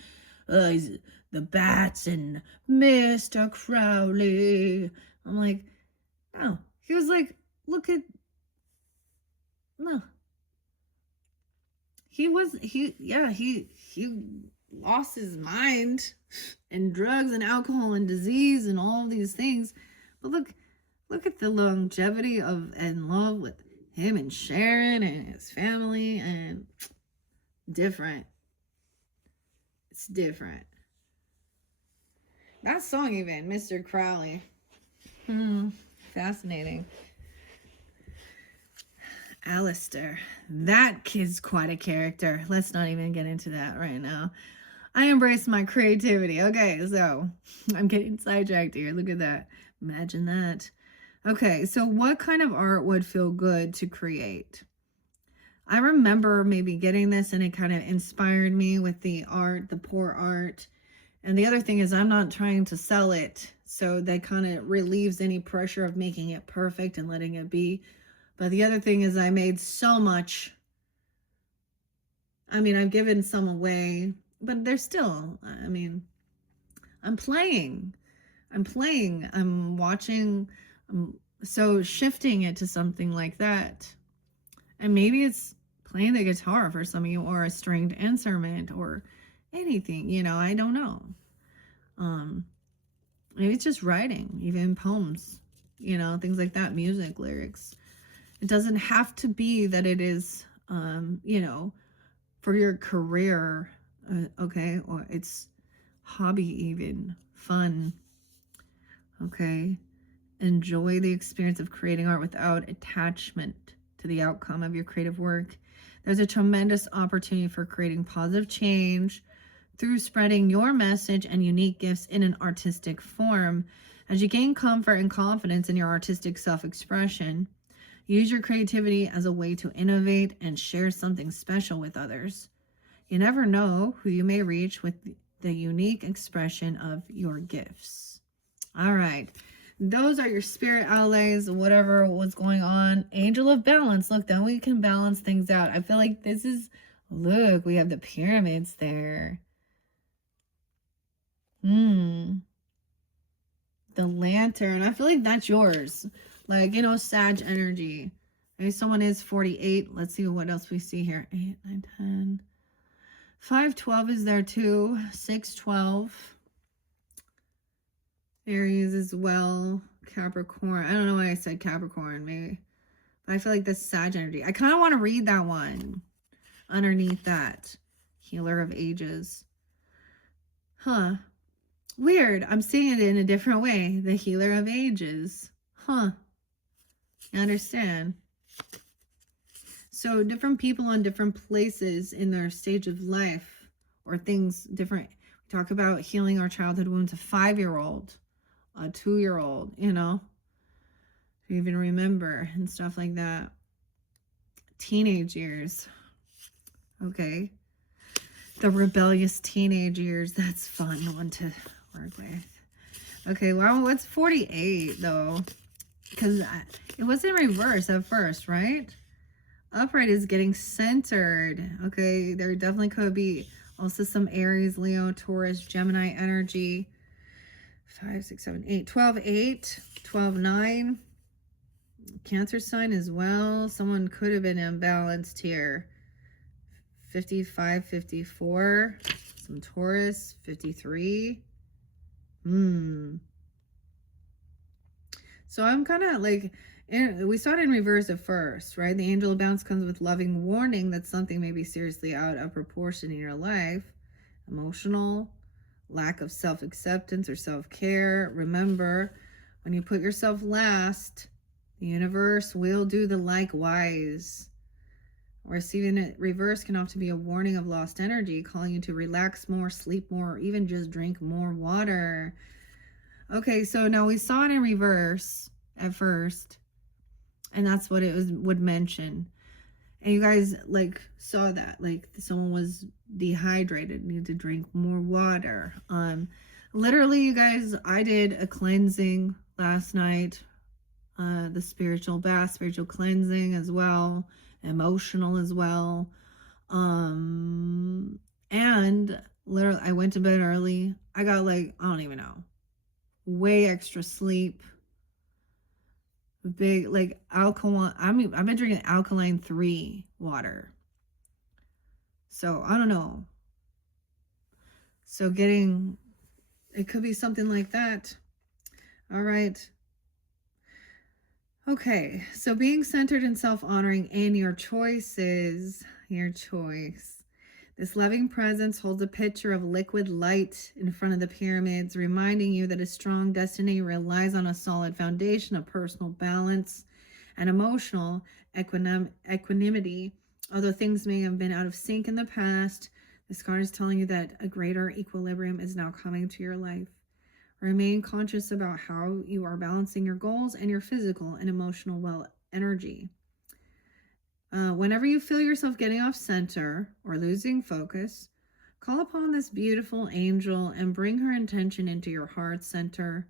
the the bats and Mr. Crowley. I'm like, no. He was like, look at, no. He lost his mind and drugs and alcohol and disease and all these things. But look at the longevity of and love with him and Sharon and his family, and different. It's different. That song even, Mr. Crowley. Fascinating. Alistair. That kid's quite a character. Let's not even get into that right now. I embrace my creativity. Okay, so I'm getting sidetracked here. Look at that. Imagine that. Okay, so what kind of art would feel good to create? I remember maybe getting this and it kind of inspired me with the art, the poor art. And the other thing is I'm not trying to sell it. So that kind of relieves any pressure of making it perfect and letting it be. But the other thing is I made so much. I mean, I've given some away, but there's still, I mean, I'm playing, I'm watching. So shifting it to something like that. And maybe it's playing the guitar for some of you, or a stringed instrument, or anything, you know, I don't know. Maybe it's just writing, even poems, you know, things like that, music, lyrics. It doesn't have to be that it is, you know, for your career, okay, or it's hobby, even fun, okay. Enjoy the experience of creating art without attachment to the outcome of your creative work. There's a tremendous opportunity for creating positive change through spreading your message and unique gifts in an artistic form. As you gain comfort and confidence in your artistic self-expression, use your creativity as a way to innovate and share something special with others. You never know who you may reach with the unique expression of your gifts. All right. Those are your spirit allies, whatever was going on. Angel of balance. Look, then we can balance things out. I feel like this is, look, we have the pyramids there. The lantern. I feel like that's yours. Like, you know, Sag energy. Okay, someone is 48. Let's see what else we see here. 8, 9, 10. 512 is there too. 612. Aries as well. Capricorn. I don't know why I said Capricorn. Maybe. But I feel like this Sag energy. I kind of want to read that one. Underneath that. Healer of ages. Huh. Weird. I'm seeing it in a different way. The healer of ages. Huh. I understand. So different people on different places in their stage of life, or things different. We talk about healing our childhood wounds. A 5-year-old, a 2-year-old, you know, to even remember and stuff like that. Teenage years. Okay. The rebellious teenage years. That's fun one to work with. Okay, well, what's 48 though? Because it was in reverse at first, right? Upright is getting centered. Okay, there definitely could be also some Aries, Leo, Taurus, Gemini energy. 5, 6, 7, 8. 12, 8. 12, 9. Cancer sign as well. Someone could have been imbalanced here. 55, 54. Some Taurus. 53. So I'm kind of like, we saw it in reverse at first, right? The angel of balance comes with loving warning that something may be seriously out of proportion in your life. Emotional, lack of self-acceptance or self-care. Remember, when you put yourself last, the universe will do the likewise. Receiving it reverse can often be a warning of lost energy, calling you to relax more, sleep more, or even just drink more water. Okay, so now we saw it in reverse at first, and that's what it would mention. And you guys like saw that, like someone was dehydrated, needed to drink more water. Literally, you guys, I did a cleansing last night, the spiritual bath, spiritual cleansing as well, emotional as well. And Literally, I went to bed early. I got like, I don't even know, way extra sleep. Big, like alkaline. I've been drinking alkaline 3 water. So I don't know. So it could be something like that. All right. Okay, so being centered and self-honoring in your choices, your choice. This loving presence holds a picture of liquid light in front of the pyramids, reminding you that a strong destiny relies on a solid foundation of personal balance and emotional equanimity. Although things may have been out of sync in the past, this card is telling you that a greater equilibrium is now coming to your life. Remain conscious about how you are balancing your goals and your physical and emotional energy. Whenever you feel yourself getting off center or losing focus, call upon this beautiful angel and bring her intention into your heart center.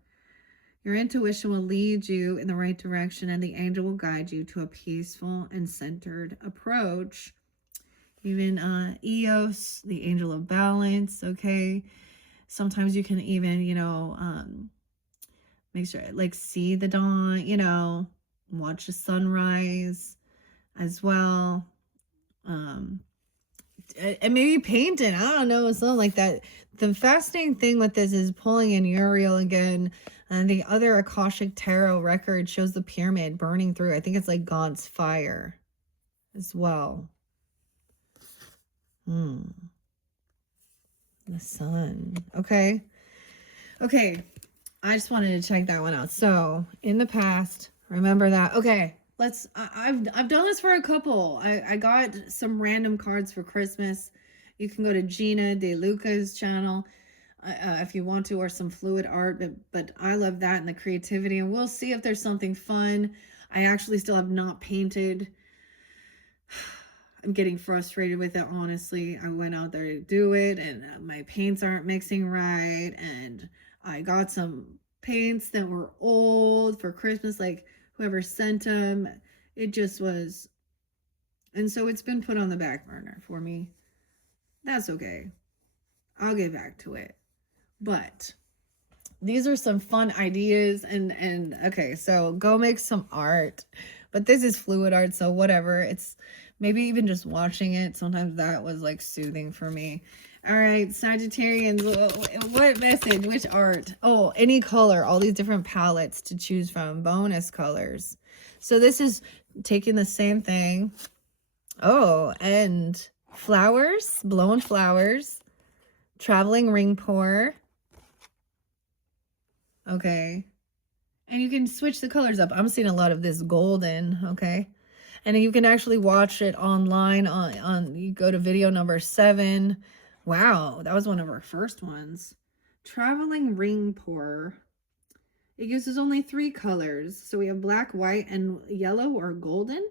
Your intuition will lead you in the right direction, and the angel will guide you to a peaceful and centered approach. Even Eos, the angel of balance, okay? Sometimes you can even, make sure, like, see the dawn, watch the sunrise as well. And maybe paint it. I don't know, something like that. The fascinating thing with this is pulling in Uriel again. And the other Akashic Tarot record shows the pyramid burning through. I think it's like God's fire as well. The sun. Okay. I just wanted to check that one out. So in the past, remember that. Okay. I've done this for a couple. I got some random cards for Christmas. You can go to Gina De Luca's channel if you want to, or some fluid art, but I love that and the creativity, and we'll see if there's something fun. I actually still have not painted. I'm getting frustrated with it, honestly. I went out there to do it, and my paints aren't mixing right, and I got some paints that were old for Christmas, like whoever sent them. It just was, and so it's been put on the back burner for me. That's okay. I'll get back to it. But these are some fun ideas, and okay, so go make some art. But this is fluid art, so whatever. It's maybe even just watching it, sometimes that was like soothing for me. All right, Sagittarians, what message, which art? Oh, any color, all these different palettes to choose from, bonus colors. So this is taking the same thing. Oh, and flowers, blown flowers, traveling ring pour. Okay. And you can switch the colors up. I'm seeing a lot of this golden, okay? And you can actually watch it online on you go to video number 7. Wow, that was one of our first ones. Traveling ring pour. It uses only 3 colors. So we have black, white, and yellow or golden.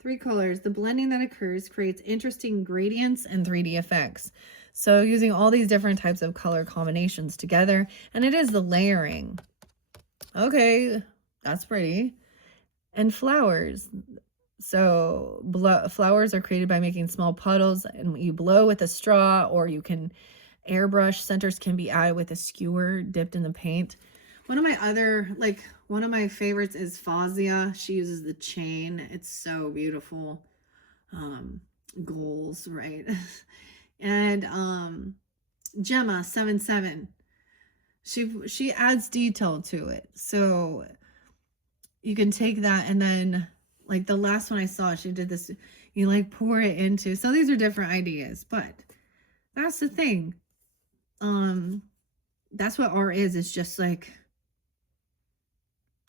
3 colors. The blending that occurs creates interesting gradients and 3D effects. So using all these different types of color combinations together, and it is the layering. Okay, that's pretty. And flowers. So flowers are created by making small puddles, and you blow with a straw, or you can airbrush. Centers can be added with a skewer dipped in the paint. One of my favorites is Fazia. She uses the chain. It's so beautiful. Goals, right? And Gemma 77. She adds detail to it. So you can take that, and then like the last one I saw, she did this, you like pour it into. So these are different ideas, but that's the thing. That's what art is. It's just like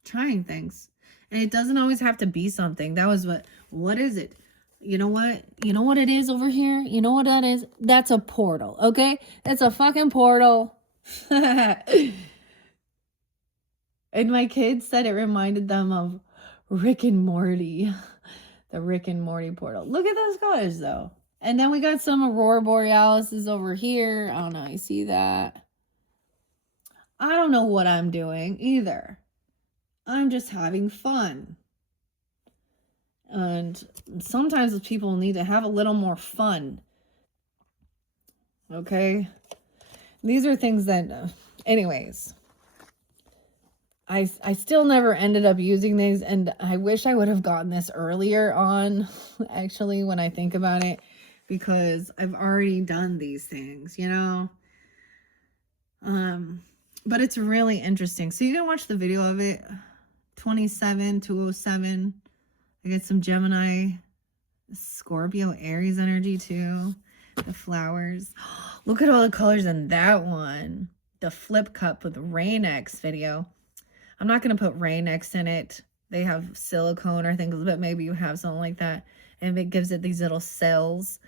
trying things. And it doesn't always have to be something. That was what is it? You know what? You know what it is over here? You know what that is? That's a portal, okay? It's a fucking portal. And my kids said it reminded them of Rick and Morty. The Rick and Morty portal. Look at those colors, though. And then we got some Aurora Borealis over here. I don't know. You see that? I don't know what I'm doing either. I'm just having fun. And sometimes people need to have a little more fun. Okay. These are things that, anyways, I still never ended up using these, and I wish I would have gotten this earlier on, actually, when I think about it, because I've already done these things, you know? But it's really interesting. So you can watch the video of it. 27-207. I get some Gemini, Scorpio, Aries energy too. The flowers. Look at all the colors in that one. The flip cup with the Rain X video. I'm not going to put Rain X in it. They have silicone or things, but maybe you have something like that. And it gives it these little cells.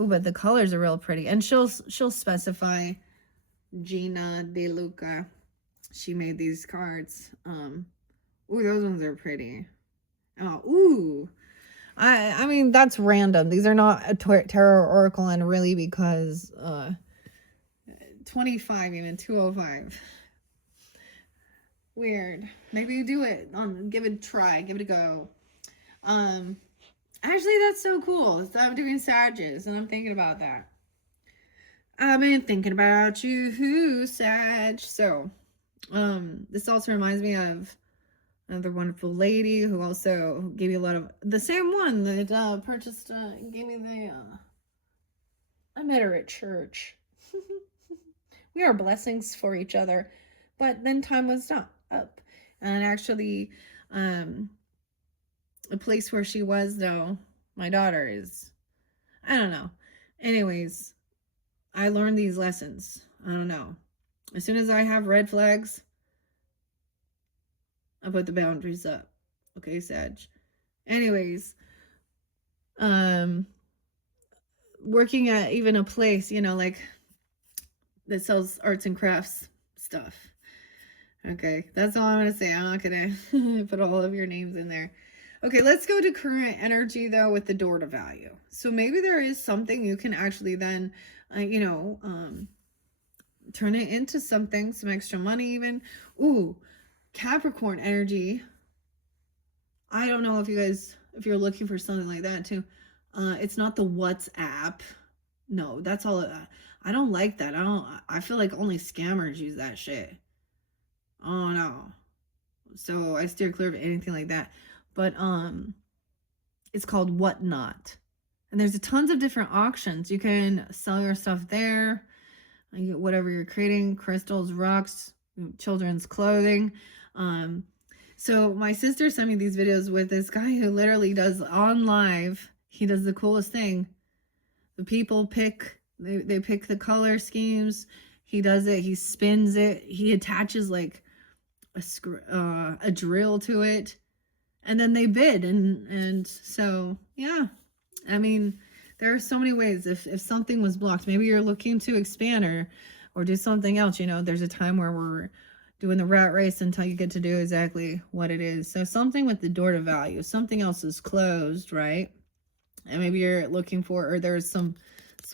Ooh, but the colors are real pretty. And she'll specify Gina De Luca. She made these cards. Ooh, those ones are pretty. Oh, ooh. I mean, that's random. These are not a tarot oracle, and really because 25, even 205. Weird. Maybe you do it. Give it a try. Give it a go. Actually, that's so cool. So I'm doing Sages, and I'm thinking about that. I've been thinking about you, Sag. So, this also reminds me of another wonderful lady who also gave me a lot of the same one that purchased, gave me the, I met her at church. We are blessings for each other, but then time was up. And actually, a place where she was, though, my daughter is, I don't know. Anyways, I learned these lessons. I don't know. As soon as I have red flags, I put the boundaries up. Okay, Sag. Anyways, working at even a place, you know, like that sells arts and crafts stuff. Okay, that's all I'm going to say. I'm not going to put all of your names in there. Okay, let's go to current energy, though, with the door to value. So maybe there is something you can actually then, turn it into something, some extra money even. Ooh, Capricorn energy. I don't know if you guys, if you're looking for something like that too. It's not the WhatsApp. No, that's all. I don't like that. I feel like only scammers use that shit. Oh no. So I steer clear of anything like that. But it's called Whatnot. And there's tons of different auctions. You can sell your stuff there. You get whatever you're creating, crystals, rocks, children's clothing. So my sister sent me these videos with this guy who literally does on live. He does the coolest thing. The people pick, they pick the color schemes. He does it. He spins it. He attaches like a drill to it, and then they bid. And so, yeah, I mean, there are so many ways. If something was blocked, maybe you're looking to expand or do something else, you know, there's a time where we're doing the rat race until you get to do exactly what it is. So something with the door to value, something else is closed, right? And maybe you're looking for, or there's some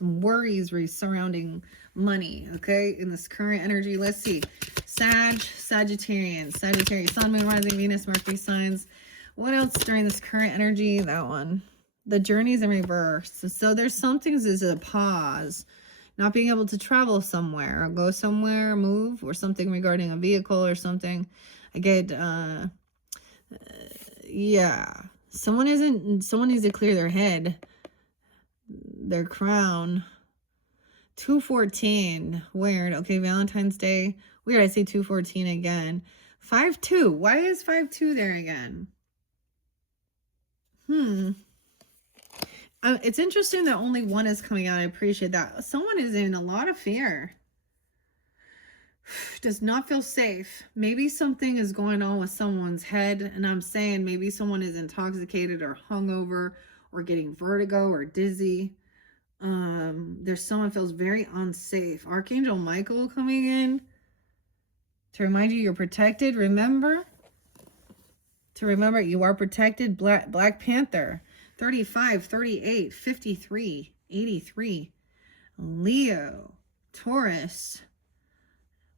worries surrounding money, okay, in this current energy. Let's see. Sagittarius, Sun, Moon, Rising, Venus, Mercury signs. What else during this current energy? That one. The journey's in reverse. So there's something as a pause. Not being able to travel somewhere or go somewhere, move, or something regarding a vehicle or something. I get, yeah. Someone needs to clear their head, their crown. 214, weird. Okay, Valentine's Day. Weird, I say 214 again. 5-2. Why is 5-2 there again? It's interesting that only one is coming out. I appreciate that. Someone is in a lot of fear. Does not feel safe. Maybe something is going on with someone's head, and I'm saying maybe someone is intoxicated or hungover or getting vertigo or dizzy. There's someone feels very unsafe. Archangel Michael coming in to remind you you're protected. Remember you are protected. Black Panther. 35, 38, 53, 83, Leo, Taurus,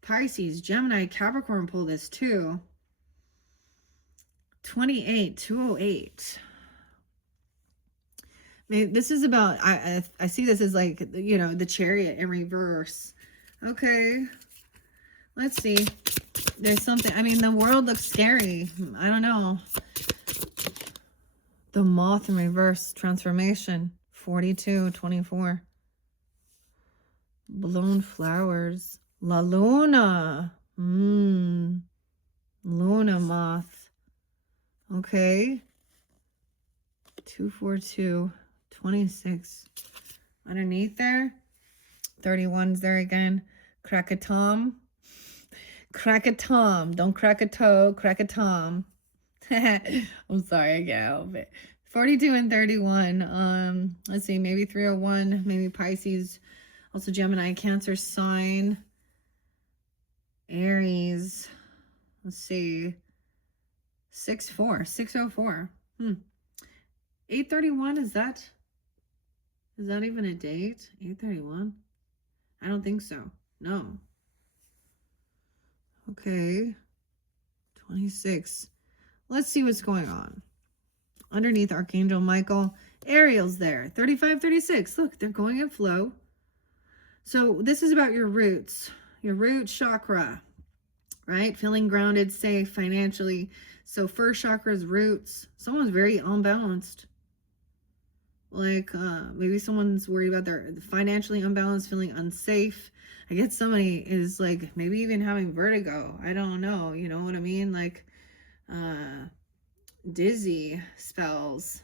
Pisces, Gemini, Capricorn pull this too. 28, 208. Maybe this is about, I see this as like, you know, the Chariot in reverse. Okay. Let's see. There's something, I mean, the world looks scary. I don't know. The Moth in reverse, transformation, 42, 24. Blown flowers. La Luna. Luna moth. Okay. 242, 26. Underneath there, 31's there again. Crack a Tom. Crack a Tom. Don't crack a toe. Crack a Tom. I'm sorry, I can't help it. 42 and 31. Let's see, maybe 301, maybe Pisces. Also Gemini, Cancer sign. Aries. Let's see. 6-4, 604. 831, is that even a date? 831? I don't think so. No. Okay. 26. Let's see what's going on. Underneath Archangel Michael, Ariel's there. 35, 36. Look, they're going in flow. So this is about your roots, your root chakra, right? Feeling grounded, safe financially. So first chakra is roots. Someone's very unbalanced. Like maybe someone's worried about their financially unbalanced, feeling unsafe. I guess somebody is like maybe even having vertigo. I don't know. You know what I mean? Like dizzy spells.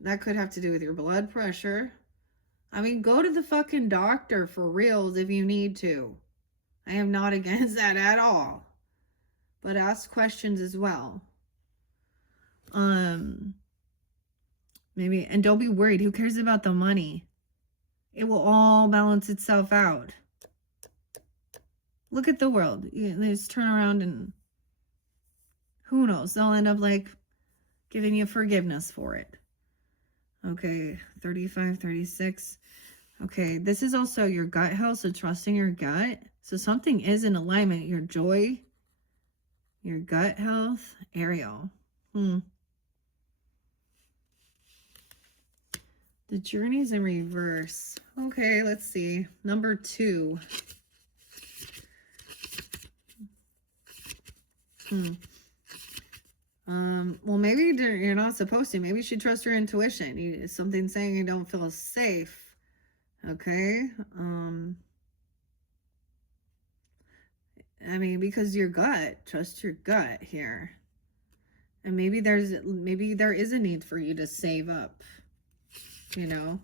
That could have to do with your blood pressure. I mean, go to the fucking doctor for reals if you need to. I am not against that at all. But ask questions as well. Maybe, and don't be worried. Who cares about the money? It will all balance itself out. Look at the world. They just turn around and who knows? They'll end up like giving you forgiveness for it. Okay, 35, 36. Okay, this is also your gut health, so trusting your gut. So something is in alignment. Your joy, your gut health, Ariel. The journey's in reverse. Okay, let's see. Number 2. Well, maybe you're not supposed to. Maybe you should trust your intuition. Something saying you don't feel safe. Okay. I mean, because your gut, trust your gut here. And maybe there is a need for you to save up, you know,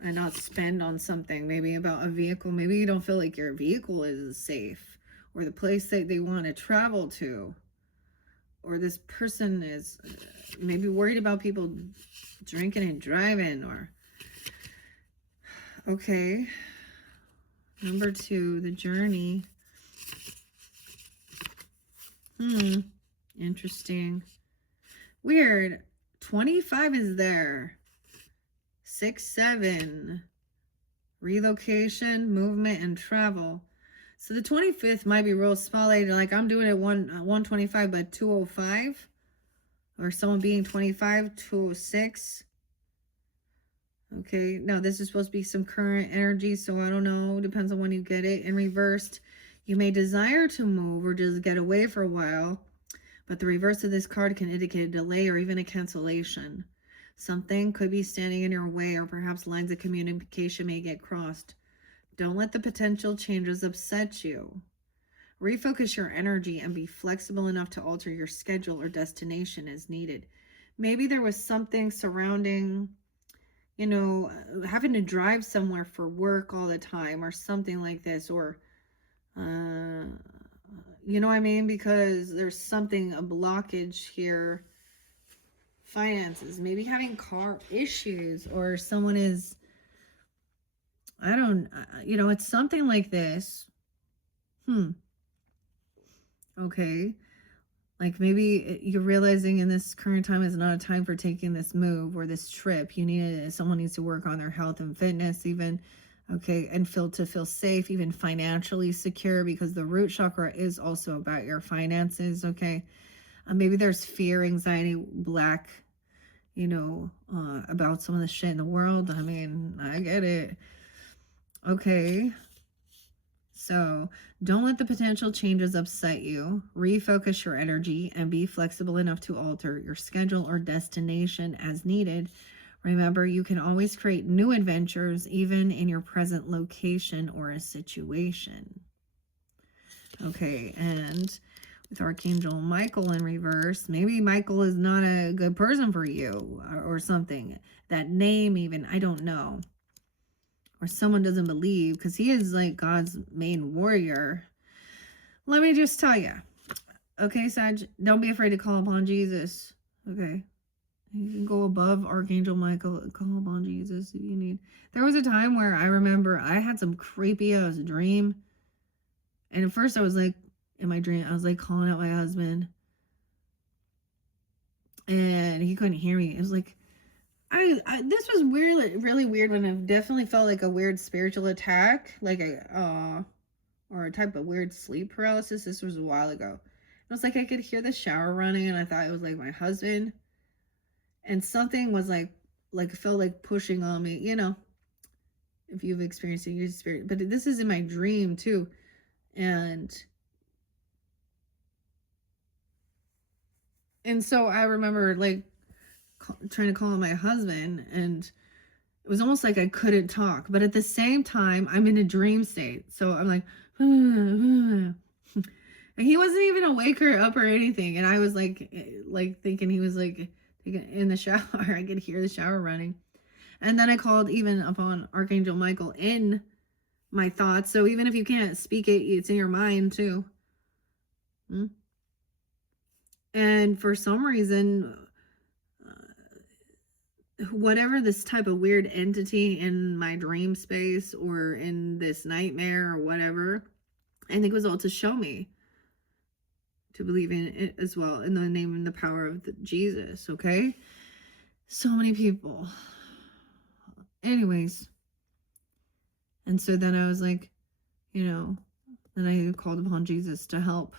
and not spend on something. Maybe about a vehicle. Maybe you don't feel like your vehicle is safe, or the place that they want to travel to. Or this person is maybe worried about people drinking and driving, or okay. Number 2, the journey. Interesting. Weird. 25 is there. 6, 7. Relocation, movement, and travel. So the 25th might be real spotlighted. Like I'm doing it 125, but 205. Or someone being 25, 206. Okay, no, this is supposed to be some current energy, so I don't know. Depends on when you get it. In reversed, you may desire to move or just get away for a while, but the reverse of this card can indicate a delay or even a cancellation. Something could be standing in your way, or perhaps lines of communication may get crossed. Don't let the potential changes upset you. Refocus your energy and be flexible enough to alter your schedule or destination as needed. Maybe there was something surrounding, you know, having to drive somewhere for work all the time or something like this, or, you know what I mean? Because there's something, a blockage here. Finances, maybe having car issues, or someone is, I don't, you know, it's something like this. Okay. Like maybe you're realizing in this current time is not a time for taking this move or this trip. Someone needs to work on their health and fitness even. Okay. And feel safe, even financially secure, because the root chakra is also about your finances. Okay. Maybe there's fear, anxiety, lack, about some of the shit in the world. I mean, I get it. Okay. So don't let the potential changes upset you. Refocus your energy and be flexible enough to alter your schedule or destination as needed. Remember, you can always create new adventures even in your present location or a situation. Okay, and with Archangel Michael in reverse, maybe Michael is not a good person for you or something. That name even, I don't know. Or someone doesn't believe, because he is like God's main warrior. Let me just tell you. Okay, Sag, don't be afraid to call upon Jesus. Okay. You can go above Archangel Michael and call upon Jesus if you need. There was a time where I remember I had some creepy ass dream. And at first I was like, in my dream, I was like calling out my husband. And he couldn't hear me. It was like, this was weird, really weird, when it definitely felt like a weird spiritual attack, like or a type of weird sleep paralysis. This was a while ago. It was like I could hear the shower running, and I thought it was like my husband, and something was like it felt like pushing on me. If you've experienced it, you experience. But this is in my dream too, and so I remember like trying to call on my husband, and it was almost like I couldn't talk, but at the same time I'm in a dream state, so I'm like and he wasn't even awake or up or anything, and I was like thinking he was like in the shower. I could hear the shower running, and then I called even upon Archangel Michael in my thoughts, so even if you can't speak it, it's in your mind too. And for some reason, whatever this type of weird entity in my dream space or in this nightmare or whatever, I think it was all to show me to believe in it as well, in the name and the power of Jesus. Okay, so many people. Anyways, and so then I was like, then I called upon Jesus to help,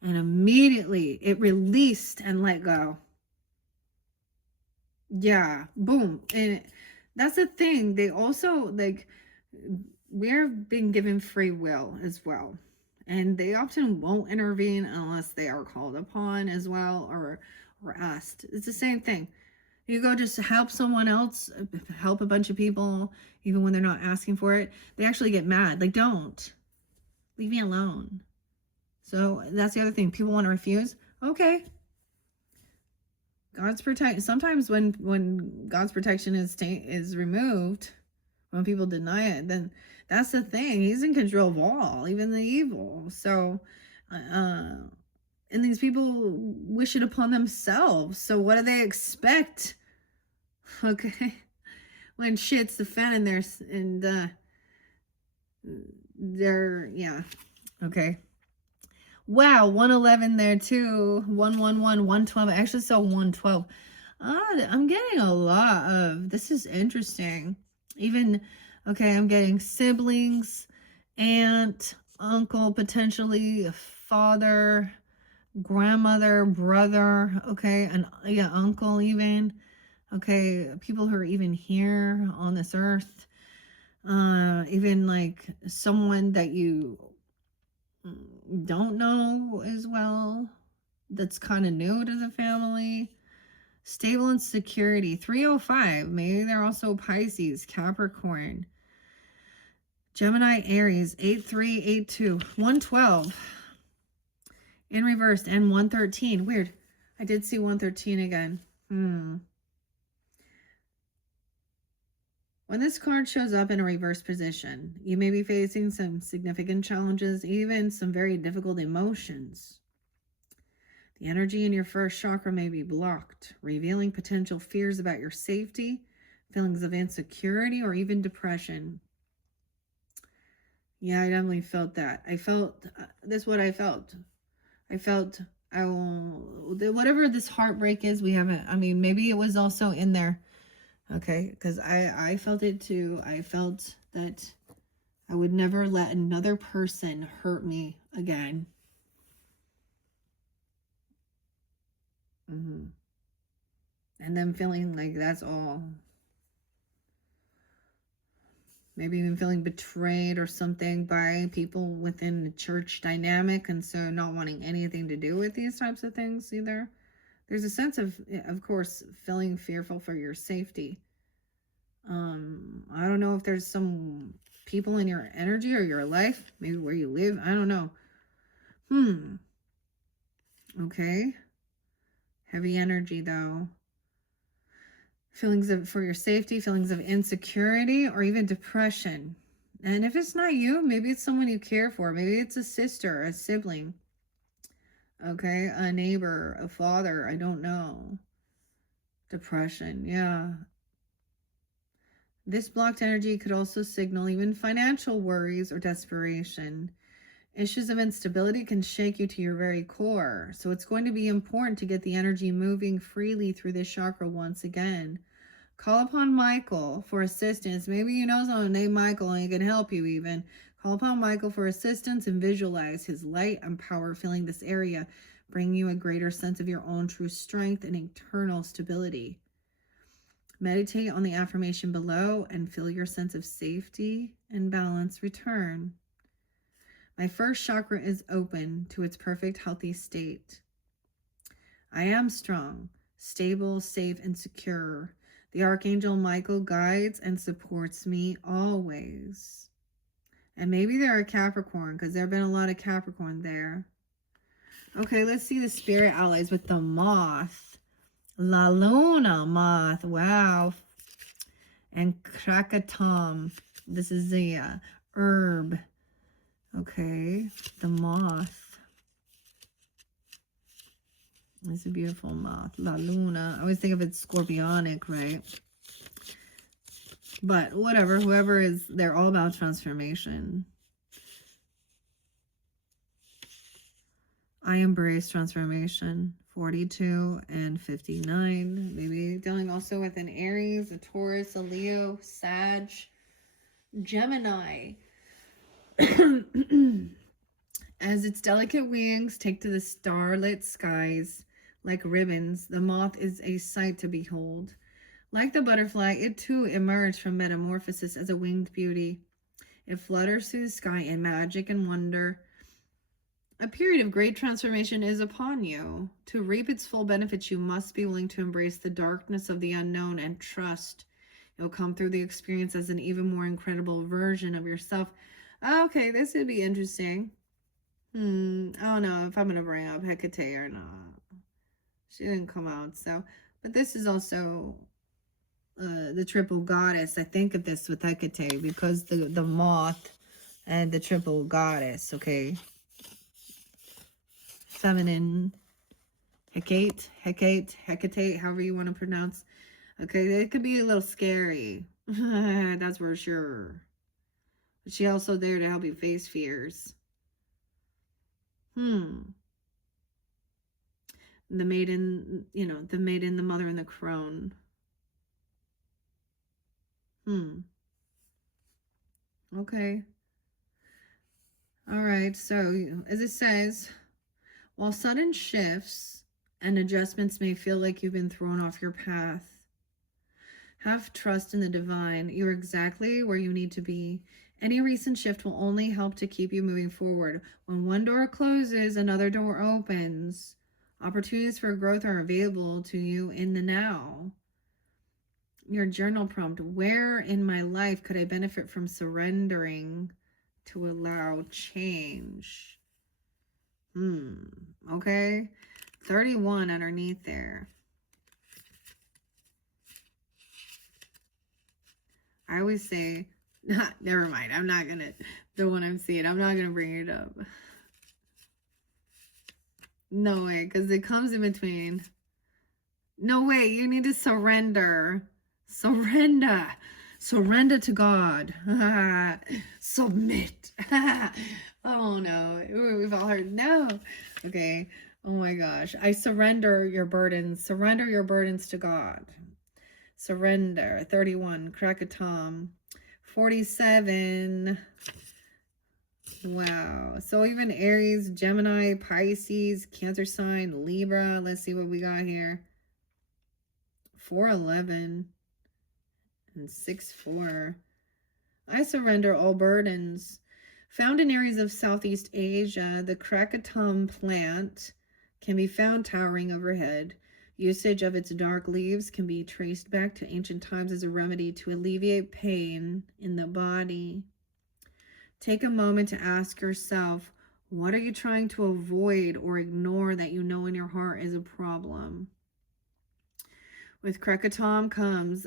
and immediately it released and let go. Yeah, boom. And that's the thing. They also, like, we're being given free will as well. And they often won't intervene unless they are called upon as well, or asked. It's the same thing. You go just help someone else, help a bunch of people, even when they're not asking for it. They actually get mad. Like, don't. Leave me alone. So that's the other thing. People want to refuse. Okay. God's protect. Sometimes when God's protection is removed, when people deny it, then that's the thing. He's in control of all, even the evil. So, and these people wish it upon themselves. So what do they expect? Okay, when shit's the fan and they're okay. Wow, 111 there too. 111, 112. I actually saw 112. I'm getting a lot of, this is interesting. Even, okay, I'm getting siblings, aunt, uncle, potentially father, grandmother, brother, okay, and uncle even. Okay, people who are even here on this earth. Even like someone that you don't know as well, that's kind of new to the family. Stable and security, 305. Maybe they're also Pisces, Capricorn, Gemini, Aries, 8382, 112 in reverse, and 113. Weird. I did see 113 again. When this card shows up in a reverse position, you may be facing some significant challenges, even some very difficult emotions. The energy in your first chakra may be blocked, revealing potential fears about your safety, feelings of insecurity, or even depression. Yeah, I definitely felt that. I felt, this is what I felt. I felt, whatever this heartbreak is, we haven't, maybe it was also in there. Okay, because I felt it too. I felt that I would never let another person hurt me again. And then feeling like that's all. Maybe even feeling betrayed or something by people within the church dynamic. And so not wanting anything to do with these types of things either. There's a sense of course, feeling fearful for your safety. I don't know if there's some people in your energy or your life, maybe where you live. I don't know. Okay. Heavy energy though. Feelings of for your safety, feelings of insecurity, or even depression. And if it's not you, maybe it's someone you care for. Maybe it's a sister, a sibling. Okay, a neighbor, a father, I don't know. Depression, yeah. This blocked energy could also signal even financial worries or desperation. Issues of instability can shake you to your very core. So it's going to be important to get the energy moving freely through this chakra once again. Call upon Michael for assistance. Maybe you know someone named Michael and he can help you even. Call upon Michael for assistance and visualize his light and power filling this area, bringing you a greater sense of your own true strength and eternal stability. Meditate on the affirmation below and feel your sense of safety and balance return. My first chakra is open to its perfect healthy state. I am strong, stable, safe, and secure. The Archangel Michael guides and supports me always. And maybe they're a Capricorn because there have been a lot of Capricorn there. Okay, let's see the spirit allies with the moth. La Luna moth. Wow. And Krakatom. This is the herb. Okay, the moth. It's a beautiful moth. La Luna. I always think of it scorpionic, right? But whatever, whoever is, they're all about transformation. I embrace transformation. 42 and 59. Maybe dealing also with an Aries, a Taurus, a Leo, Sag, Gemini. As its delicate wings take to the starlit skies like ribbons, the moth is a sight to behold. Like the butterfly, it too emerged from metamorphosis as a winged beauty. It flutters through the sky in magic and wonder. A period of great transformation is upon you. To reap its full benefits, you must be willing to embrace the darkness of the unknown and trust. You'll come through the experience as an even more incredible version of yourself. Okay, this would be interesting. I don't know if I'm going to bring up Hecate or not. She didn't come out, so. But this is also the triple goddess. I think of this with Hecate because the moth and the triple goddess, okay? Feminine. Hecate, however you want to pronounce. Okay, it could be a little scary. That's for sure. But she's also there to help you face fears. The maiden, the maiden, the mother, and the crone. Okay. All right. So, as it says, while sudden shifts and adjustments may feel like you've been thrown off your path, have trust in the divine. You're exactly where you need to be. Any recent shift will only help to keep you moving forward. When one door closes, another door opens. Opportunities for growth are available to you in the now. Your journal prompt, where in my life could I benefit from surrendering to allow change? Okay. 31 underneath there. I always say, never mind. I'm not going to, the one I'm seeing, I'm not going to bring it up. No way, because it comes in between. No way, you need to surrender. Surrender to God. Submit. Oh no, we've all heard no. Okay, oh my gosh. I surrender your burdens. Surrender your burdens to God. Surrender. 31, Krakatom. 47. Wow. So even Aries, Gemini, Pisces, Cancer sign, Libra. Let's see what we got here. 411 and 6-4. I surrender all burdens. Found in areas of Southeast Asia, the Krakatum plant can be found towering overhead. Usage of its dark leaves can be traced back to ancient times as a remedy to alleviate pain in the body. Take a moment to ask yourself, what are you trying to avoid or ignore that you know in your heart is a problem? With Krakatom comes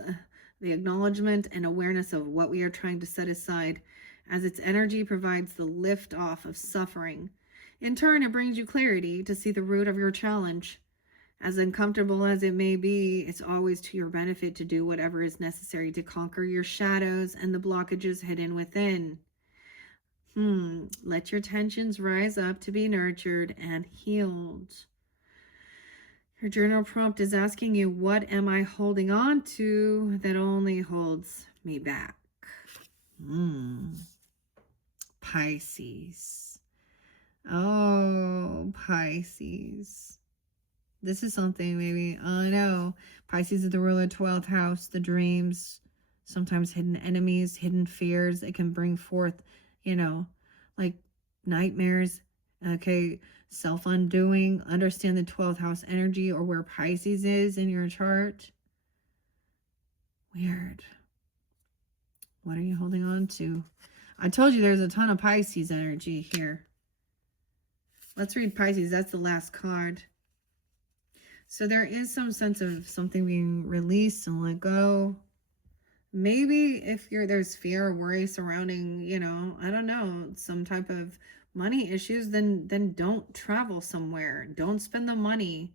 the acknowledgement and awareness of what we are trying to set aside, as its energy provides the lift off of suffering. In turn, it brings you clarity to see the root of your challenge. As uncomfortable as it may be, it's always to your benefit to do whatever is necessary to conquer your shadows and the blockages hidden within. Let your tensions rise up to be nurtured and healed. Your journal prompt is asking you, what am I holding on to that only holds me back? Pisces. Oh, Pisces. This is something maybe, I know. Pisces is the ruler of 12th house, the dreams, sometimes hidden enemies, hidden fears. It can bring forth, like nightmares, okay, self-undoing. Understand the 12th house energy or where Pisces is in your chart. Weird. What are you holding on to? I told you there's a ton of Pisces energy here. Let's read Pisces. That's the last card. So there is some sense of something being released and let go. Maybe if there's fear or worry surrounding, I don't know, some type of money issues, then don't travel somewhere. Don't spend the money.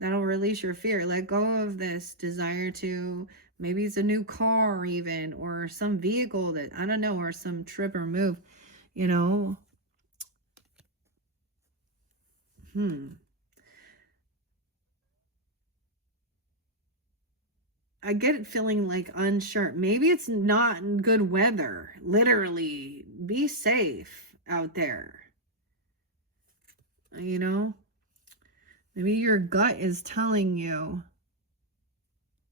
That'll release your fear. Let go of this desire to, maybe it's a new car even, or some vehicle that, I don't know, or some trip or move, I get it feeling like unsure. Maybe it's not good weather. Literally, be safe out there. Maybe your gut is telling you.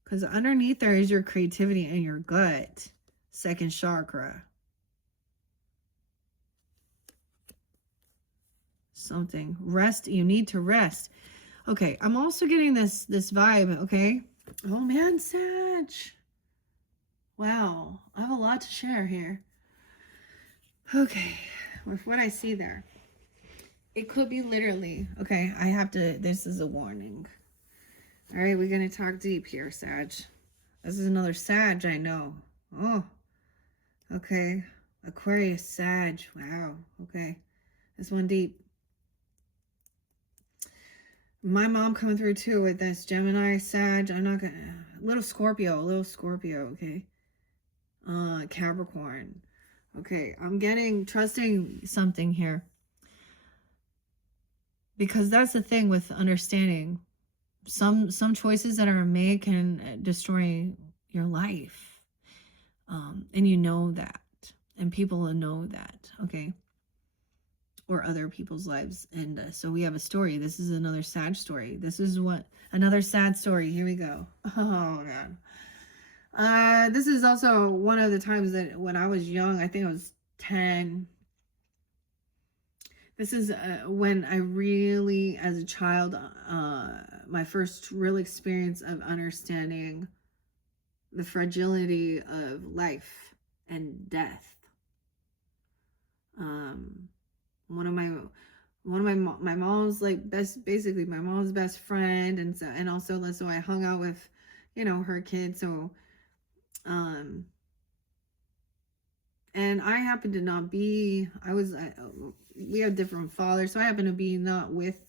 Because underneath there is your creativity and your gut. Second chakra. Something. Rest. You need to rest. Okay, I'm also getting this vibe, okay? Oh man, Sag. Wow, I have a lot to share here. Okay, with what I see there. It could be literally, okay, this is a warning. All right, we're going to talk deep here, Sag. This is another Sag, I know. Oh, okay. Aquarius, Sag, wow, okay. This one deep. My mom coming through too with this Gemini, Sag. I'm not gonna, little Scorpio, okay. Capricorn. Okay, I'm trusting something here. Because that's the thing with understanding. Some choices that are made can destroy your life. And you know that. And people know that, okay? Or other people's lives. And so we have a story. This is another sad story. This is another sad story. Here we go. Oh, God. This is also one of the times that when I was young, I think I was 10. This is when I really, as a child, my first real experience of understanding the fragility of life and death. One of my mom's basically my mom's best friend, and also I hung out with, her kids. So, and I happened to not be. We had different fathers, so I happened to be not with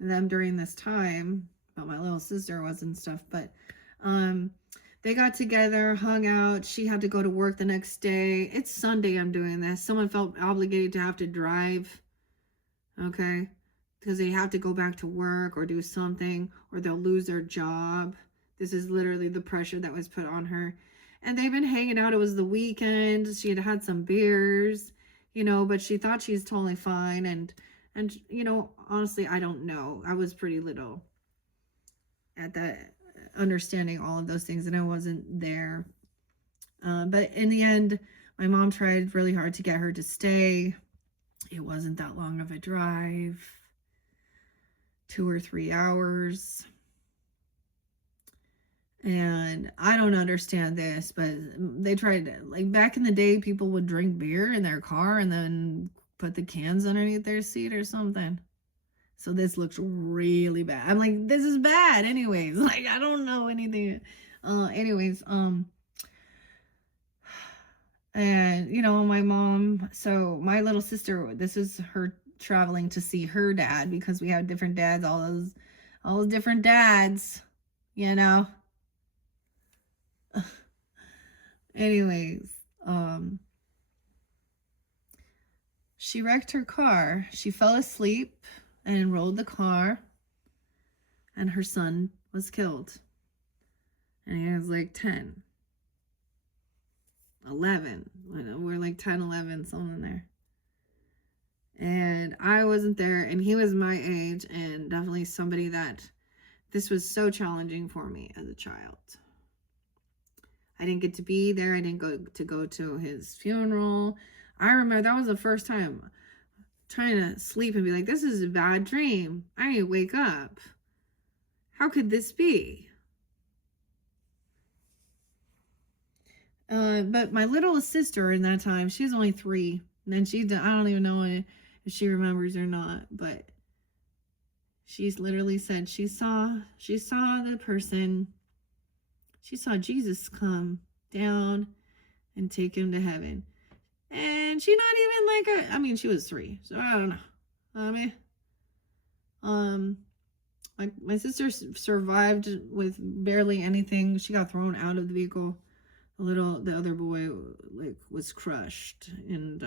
them during this time. But my little sister was and stuff. But, they got together, hung out. She had to go to work the next day. It's Sunday I'm doing this. Someone felt obligated to have to drive. Okay? Because they have to go back to work or do something, or they'll lose their job. This is literally the pressure that was put on her. And they've been hanging out. It was the weekend. She had had some beers, but she thought she's totally fine. And honestly, I don't know. I was pretty little at that understanding all of those things, and I wasn't there. But in the end, my mom tried really hard to get her to stay. It wasn't that long of a drive, 2 or 3 hours. And I don't understand this, but they tried, like back in the day, people would drink beer in their car and then put the cans underneath their seat or something. So this looks really bad. I'm like, this is bad anyways. Like, I don't know anything. Anyways, and you know, my mom, so my little sister, this is her traveling to see her dad, because we have different dads, all those different dads, you know. Anyways, she wrecked her car. She fell asleep and rolled the car, and her son was killed. And he was like 10, 11. We're like 10, 11, something there. And I wasn't there, and he was my age, and definitely somebody that this was so challenging for me as a child. I didn't get to be there. I didn't go to his funeral. I remember that was the first time trying to sleep and be like, this is a bad dream. I need to wake up. How could this be? But my little sister in that time, she was only 3. And I don't even know if she remembers or not, but she's literally said she saw the person. She saw Jesus come down and take him to heaven. And she not even like she was 3, so I don't know. My sister survived with barely anything. She got thrown out of the vehicle. The other boy was crushed, and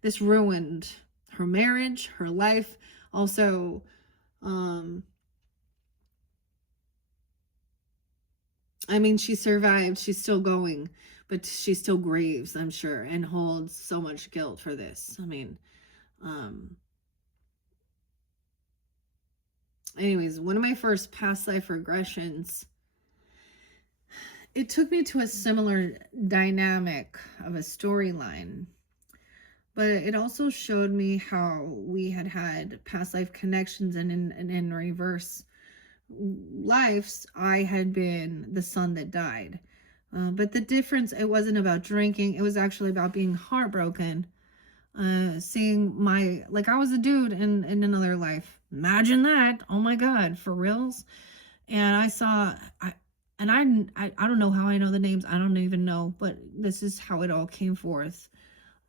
this ruined her marriage, her life. Also, she survived. She's still going, but she still grieves, I'm sure, and holds so much guilt for this. Anyways, one of my first past life regressions, it took me to a similar dynamic of a storyline, but it also showed me how we had past life connections, and in reverse lives, I had been the son that died. But the difference, it wasn't about drinking. It was actually about being heartbroken. Seeing I was a dude in another life. Imagine that. Oh my God, for reals. And I don't know how I know the names. I don't even know, but this is how it all came forth.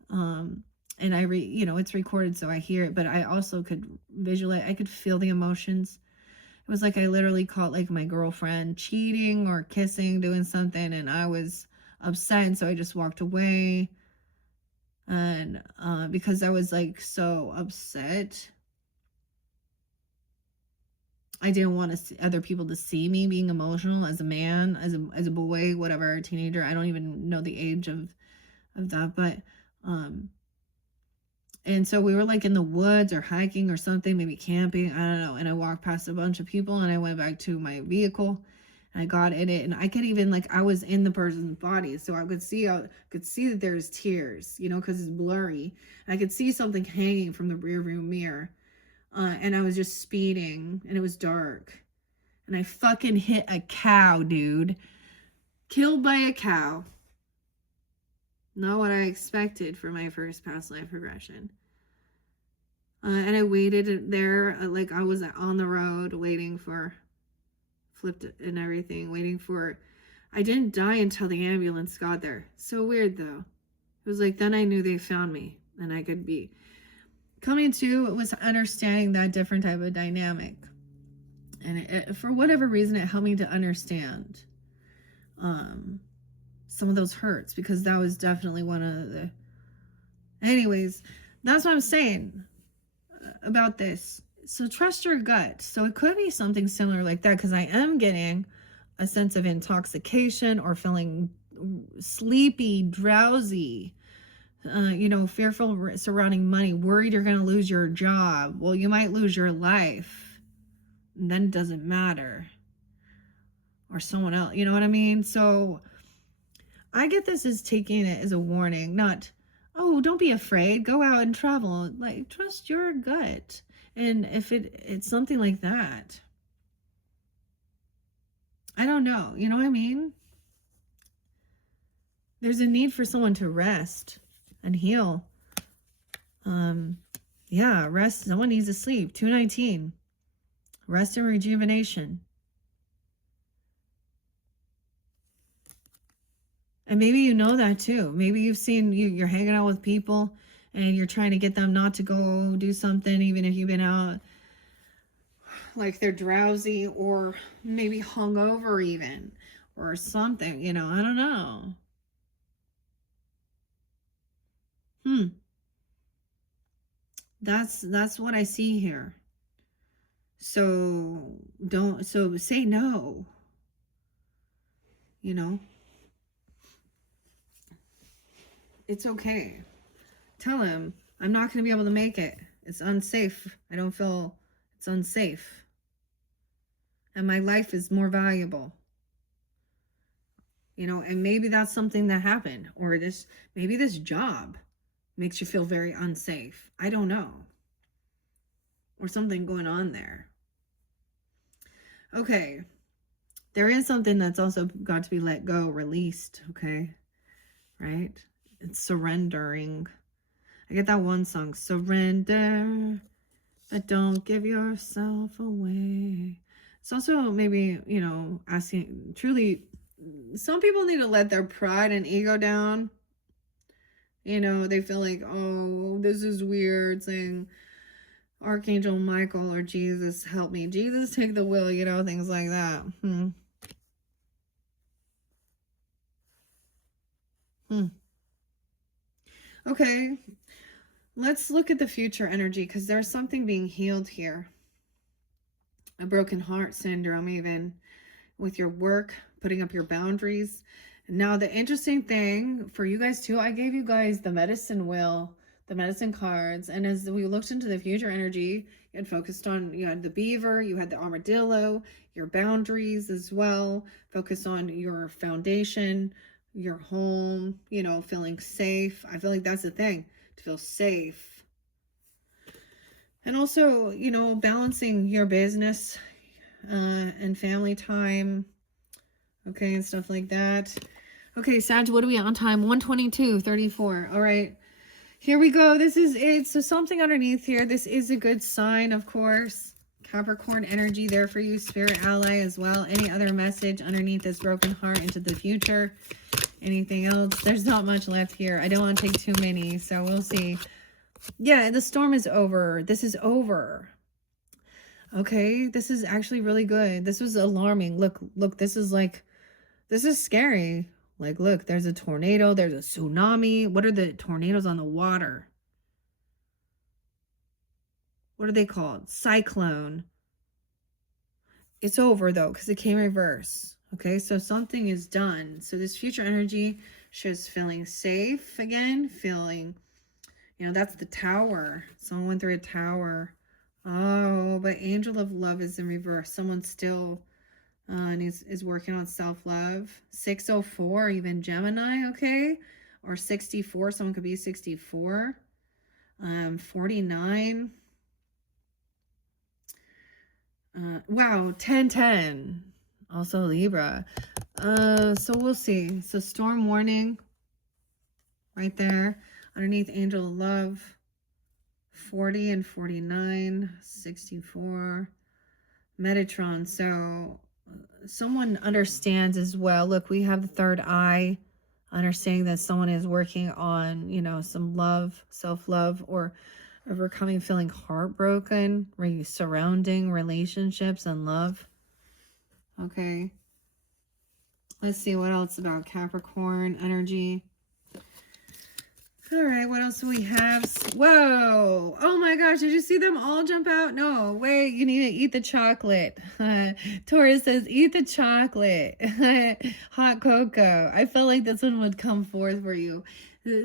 And it's recorded, so I hear it, but I also could visualize, I could feel the emotions. It was like I literally caught my girlfriend cheating or kissing, doing something, and I was upset, and so I just walked away. And because I was so upset, I didn't want other people to see me being emotional as a man, as a boy, whatever, a teenager. I don't even know the age of that, but and so we were in the woods or hiking or something, maybe camping, I don't know. And I walked past a bunch of people, and I went back to my vehicle, and I got in it, and I could even I was in the person's body, so I could see that there's tears, because it's blurry. And I could see something hanging from the rearview mirror, and I was just speeding, and it was dark, and I fucking hit a cow, dude. Killed by a cow. Not what I expected for my first past life regression. And I waited there, I was on the road waiting for, flipped and everything, waiting for, I didn't die until the ambulance got there. So weird though. It was then I knew they found me, and I could be coming to, it was understanding that different type of dynamic. And for whatever reason, it helped me to understand some of those hurts, because that was definitely one of the, anyways, that's what I'm saying about this. So trust your gut. So it could be something similar like that, because I am getting a sense of intoxication or feeling sleepy, drowsy, fearful surrounding money, worried you're going to lose your job. Well, you might lose your life, and then it doesn't matter. or someone else. You know what I mean? So I get this as taking it as a warning, not, oh, don't be afraid. Go out and travel. Like, trust your gut. And if it's something like that, I don't know. You know what I mean? There's a need for someone to rest and heal. Yeah, rest. Someone needs to sleep. 219. Rest and rejuvenation. And maybe you know that too. Maybe you've seen, you're hanging out with people and you're trying to get them not to go do something, even if you've been out, like they're drowsy or maybe hungover even, or something, you know, I don't know. That's what I see here. So say no, you know. It's okay. Tell him, I'm not going to be able to make it. It's unsafe. I don't feel it's unsafe. And my life is more valuable. You know, and maybe that's something that happened. Or maybe this job makes you feel very unsafe. I don't know. Or something going on there. Okay. There is something that's also got to be let go, released. Okay. Right? It's surrendering. I get that one song, surrender, but don't give yourself away. It's also maybe, you know, asking, truly, some people need to let their pride and ego down. You know, they feel like, oh, this is weird, saying Archangel Michael or Jesus, help me. Jesus, take the wheel, you know, things like that. Okay, let's look at the future energy, because there's something being healed here. A broken heart syndrome, even with your work, putting up your boundaries. Now, the interesting thing for you guys too, I gave you guys the medicine wheel, the medicine cards. And as we looked into the future energy, you had focused on, you had the beaver, you had the armadillo, your boundaries as well, focus on your foundation, your home, you know, feeling safe. I feel like that's the thing, to feel safe. And also, you know, balancing your business and family time, okay, and stuff like that. Okay, Sag, what are we on time? 1:22:34. All right, here we go. This is it. So something underneath here. This is a good sign, of course. Capricorn energy there for you, spirit ally as well. Any other message underneath this broken heart into the future? Anything else? There's not much left here. I don't want to take too many, so we'll see. Yeah, the storm is over. This is over. Okay, this is actually really good. This was alarming. Look, this is scary. Like, look, there's a tornado, there's a tsunami. What are the tornadoes on the water? What are they called? Cyclone. It's over though, because it came reverse. Okay, so something is done. So this future energy shows feeling safe again, feeling, you know, that's the tower. Someone went through a tower. Oh, but angel of love is in reverse. Someone still is working on self-love. 604, even Gemini, okay? Or 64, someone could be 64. 49. Wow, 1010. Also Libra. So we'll see. So storm warning right there. Underneath angel of love. 40 and 49. 64. Metatron. So someone understands as well. Look, we have the third eye, understanding that someone is working on, you know, some love, self-love, or overcoming feeling heartbroken, surrounding relationships and love. Okay, let's see what else about Capricorn energy. All right, what else do we have? Whoa! Oh my gosh, did you see them all jump out? No, wait, you need to eat the chocolate. Taurus says, eat the chocolate. Hot cocoa. I felt like this one would come forth for you.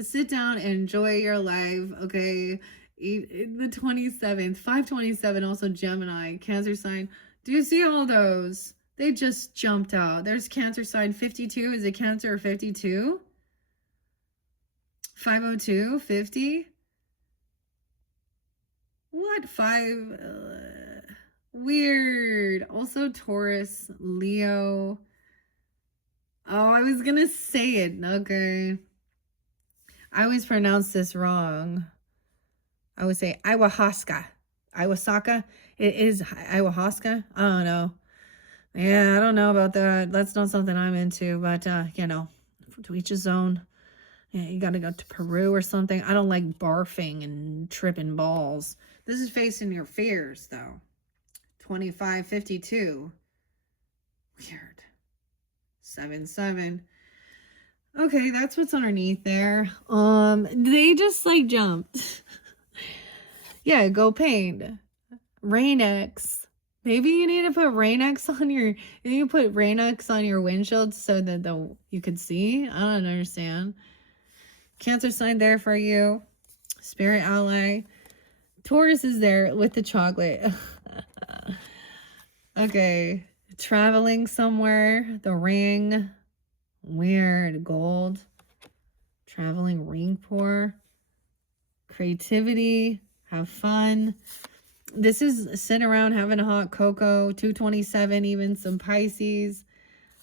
Sit down and enjoy your life, okay? Eat the 27th, 527, also Gemini, Cancer sign. Do you see all those? They just jumped out. There's Cancer sign 52. Is it Cancer or 52? 502, 50. What? 5? Weird. Also Taurus, Leo. Oh, I was going to say it. Okay. I always pronounce this wrong. I would say ayahuasca. Iwasaka. It is ayahuasca. I don't know. Yeah, I don't know about that. That's not something I'm into, but you know, to each his own. Yeah, you got to go to Peru or something. I don't like barfing and tripping balls. This is facing your fears, though. 2552. Weird. 77. Okay, that's what's underneath there. They just like jumped. Yeah, go paint. Rain-X. Maybe you need to put Rain-X on your, you put Rain-X on your windshield so that you could see. I don't understand. Cancer sign there for you. Spirit ally. Taurus is there with the chocolate. Okay. Traveling somewhere. The ring. Weird. Gold. Traveling ring pour. Creativity. Have fun. This is sitting around having a hot cocoa. 227, even some Pisces.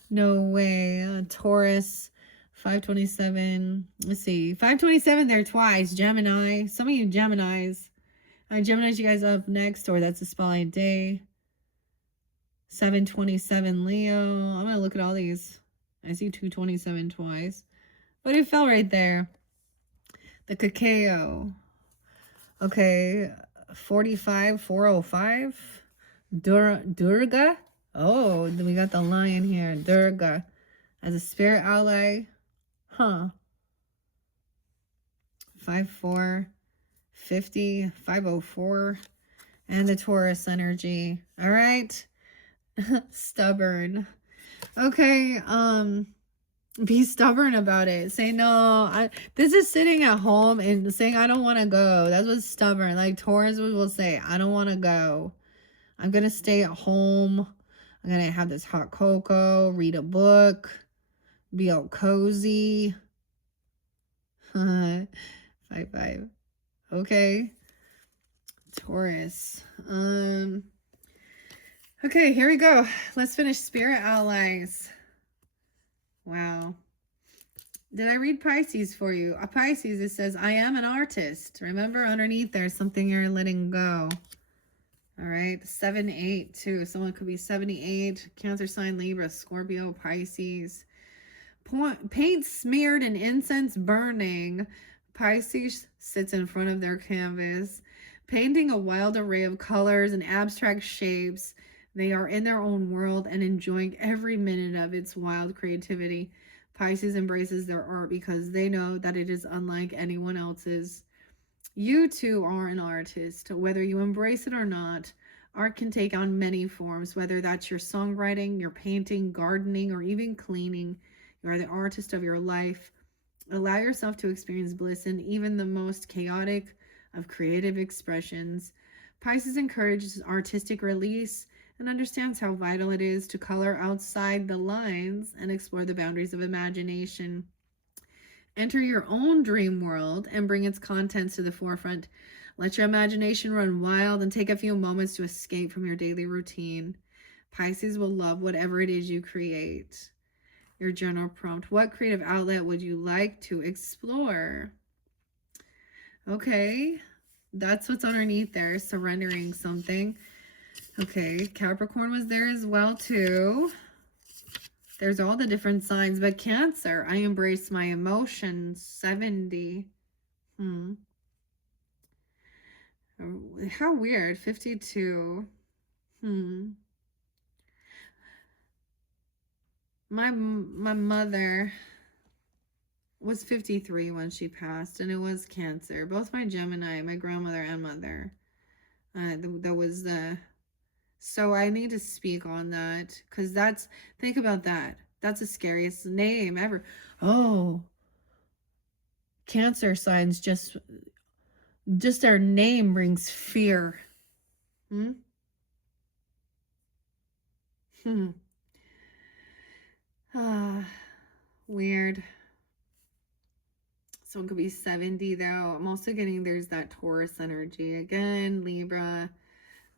No way. Taurus. 527. Let's see. 527 there twice. Gemini. Some of you Geminis. Geminis, you guys up next, or that's a spotlight day. 727 Leo. I'm going to look at all these. I see 227 twice. But it fell right there. The cacao. Okay. 45, 405. Durga. Oh, then we got the lion here. Durga. As a spirit ally. Huh. 54, 50, 504. And the Taurus energy. All right. Stubborn. Okay. Be stubborn about it. Say no. This is sitting at home and saying I don't want to go. That's what's stubborn. Like Taurus will say, I don't want to go. I'm gonna stay at home. I'm gonna have this hot cocoa, read a book, be all cozy. 5-5. Okay. Taurus. Okay, here we go. Let's finish spirit allies. Wow. Did I read Pisces for you? A Pisces, it says, I am an artist. Remember, underneath there's something you're letting go. All right. 7-8 too. Someone could be 78. Cancer sign, Libra, Scorpio, Pisces. Paint smeared and incense burning. Pisces sits in front of their canvas, painting a wild array of colors and abstract shapes. They are in their own world and enjoying every minute of its wild creativity. Pisces embraces their art because they know that it is unlike anyone else's. You too are an artist. Whether you embrace it or not, art can take on many forms, whether that's your songwriting, your painting, gardening, or even cleaning. You are the artist of your life. Allow yourself to experience bliss in even the most chaotic of creative expressions. Pisces encourages artistic release and understands how vital it is to color outside the lines and explore the boundaries of imagination. Enter your own dream world and bring its contents to the forefront. Let your imagination run wild and take a few moments to escape from your daily routine. Pisces will love whatever it is you create. Your journal prompt. What creative outlet would you like to explore? Okay, that's what's underneath there. Surrendering something. Okay, Capricorn was there as well too. There's all the different signs, but Cancer, I embrace my emotions. 70. How weird. 52. My mother was 53 when she passed, and it was Cancer. Both my Gemini, my grandmother and mother. That was the... So I need to speak on that, because that's... Think about that. That's the scariest name ever. Oh. Cancer signs just their name brings fear. Weird. Someone could be 70 though. I'm also getting there's that Taurus energy. Again, Libra.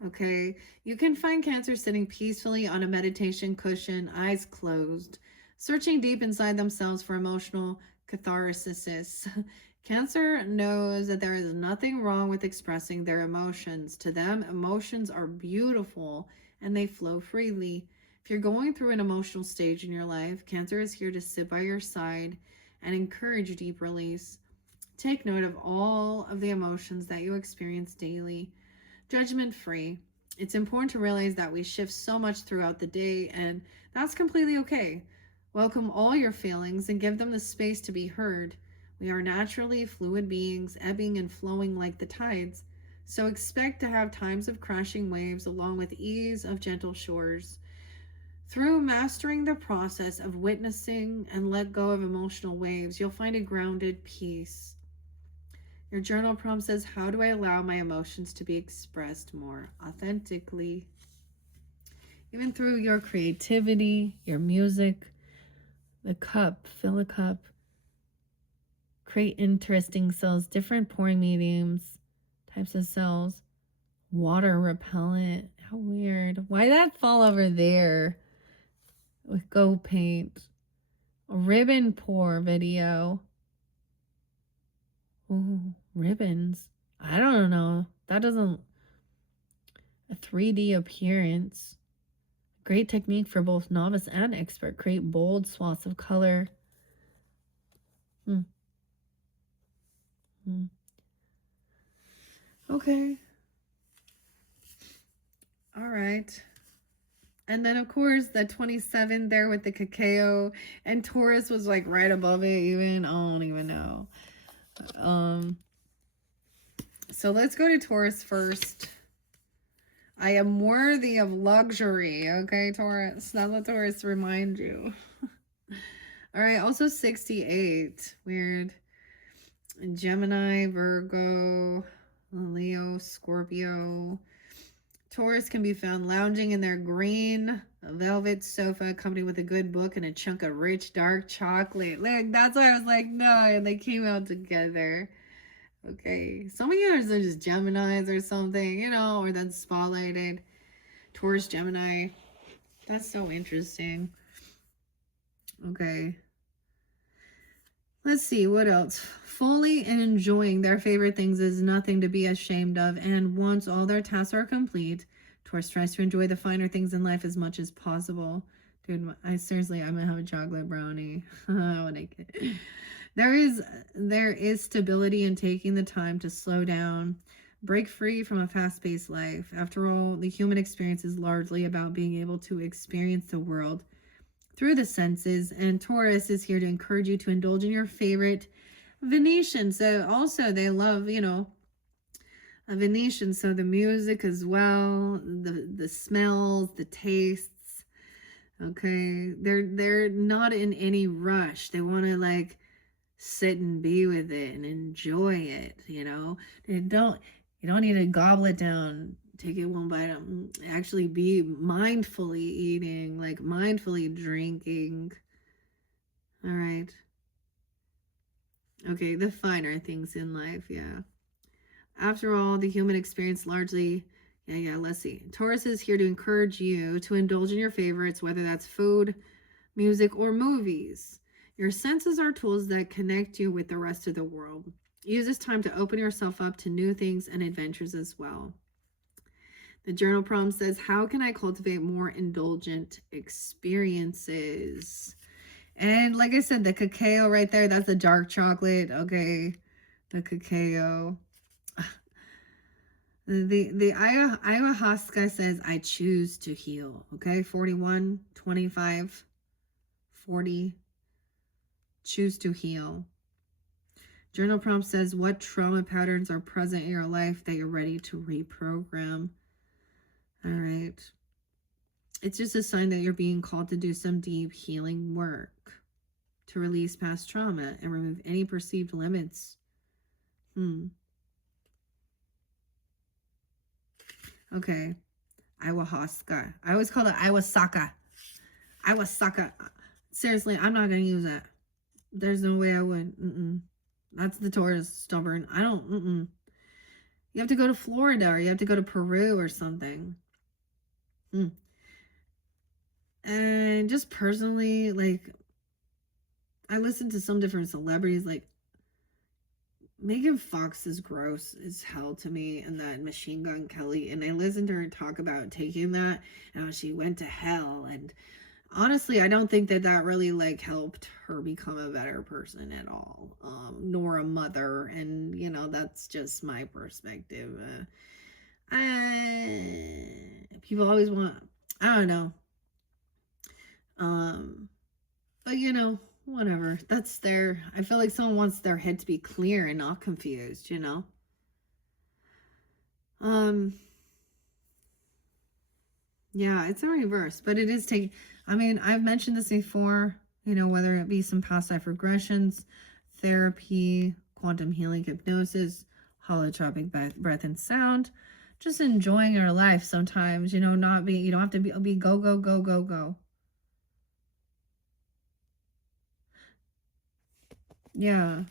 Okay. You can find Cancer sitting peacefully on a meditation cushion, eyes closed, searching deep inside themselves for emotional catharsis. Cancer knows that there is nothing wrong with expressing their emotions. To them, emotions are beautiful and they flow freely. If you're going through an emotional stage in your life, Cancer is here to sit by your side and encourage deep release. Take note of all of the emotions that you experience daily, judgment free. It's important to realize that we shift so much throughout the day, and that's completely okay. Welcome all your feelings and give them the space to be heard. We are naturally fluid beings, ebbing and flowing like the tides. So expect to have times of crashing waves along with ease of gentle shores. Through mastering the process of witnessing and let go of emotional waves, you'll find a grounded peace. Your journal prompt says, how do I allow my emotions to be expressed more authentically? Even through your creativity, your music, the cup, fill a cup. Create interesting cells, different pouring mediums, types of cells. Water repellent. How weird. Why that fall over there? With Go Paint. A ribbon pour video. Oh, ribbons. I don't know. That doesn't... A 3D appearance. Great technique for both novice and expert. Create bold swaths of color. Okay. All right. And then, of course, the 27 there with the cacao. And Taurus was like right above it even. I don't even know. So let's go to Taurus first. I am worthy of luxury. Okay, Taurus. Now let Taurus remind you. All right. Also 68. Weird. Gemini, Virgo, Leo, Scorpio. Taurus can be found lounging in their green velvet sofa, accompanied with a good book and a chunk of rich, dark chocolate. Like, that's why I was like, no, and they came out together. Okay, some of you are just Geminis or something, you know, or that's spotlighted. Taurus, Gemini. That's so interesting. Okay. Let's see, what else? Fully enjoying their favorite things is nothing to be ashamed of, and once all their tasks are complete, Taurus tries to enjoy the finer things in life as much as possible. Dude, I'm gonna have a chocolate brownie. When I get... There is stability in taking the time to slow down, break free from a fast-paced life. After all, the human experience is largely about being able to experience the world through the senses, and Taurus is here to encourage you to indulge in your favorite Venetian. So also they love, you know, a Venetian, so the music as well, the smells, the tastes. Okay, they're not in any rush. They want to like sit and be with it and enjoy it, you know. You don't need to gobble it down, take it one bite. Actually be mindfully eating, like mindfully drinking. All right. Okay, the finer things in life, yeah. After all, the human experience largely, let's see. Taurus is here to encourage you to indulge in your favorites, whether that's food, music, or movies. Your senses are tools that connect you with the rest of the world. Use this time to open yourself up to new things and adventures as well. The journal prompt says, how can I cultivate more indulgent experiences? And like I said, the cacao right there, that's the dark chocolate. Okay, the cacao. The ayahuasca says, I choose to heal. Okay, 41, 25, 40. Choose to heal. Journal prompt says, what trauma patterns are present in your life that you're ready to reprogram? All right. It's just a sign that you're being called to do some deep healing work to release past trauma and remove any perceived limits. Okay. Ayahuasca. I always call it Iwasaka. Iwasaka. Seriously, I'm not going to use it. There's no way I would. That's the Taurus, stubborn. I don't. You have to go to Florida, or you have to go to Peru or something. And just personally, like, I listened to some different celebrities, like, Megan Fox is gross as hell to me, and that Machine Gun Kelly. And I listened to her talk about taking that and how she went to hell. And honestly, I don't think that that really like helped her become a better person at all, nor a mother. And you know, that's just my perspective. People always want, I don't know, but you know, whatever. That's their. I feel like someone wants their head to be clear and not confused. You know. Yeah, it's a reverse, but it is taking. I mean, I've mentioned this before. You know, whether it be some past life regressions, therapy, quantum healing, hypnosis, holotropic breath and sound, just enjoying your life. Sometimes, you know, not be. You don't have to be go go go go go. Yeah.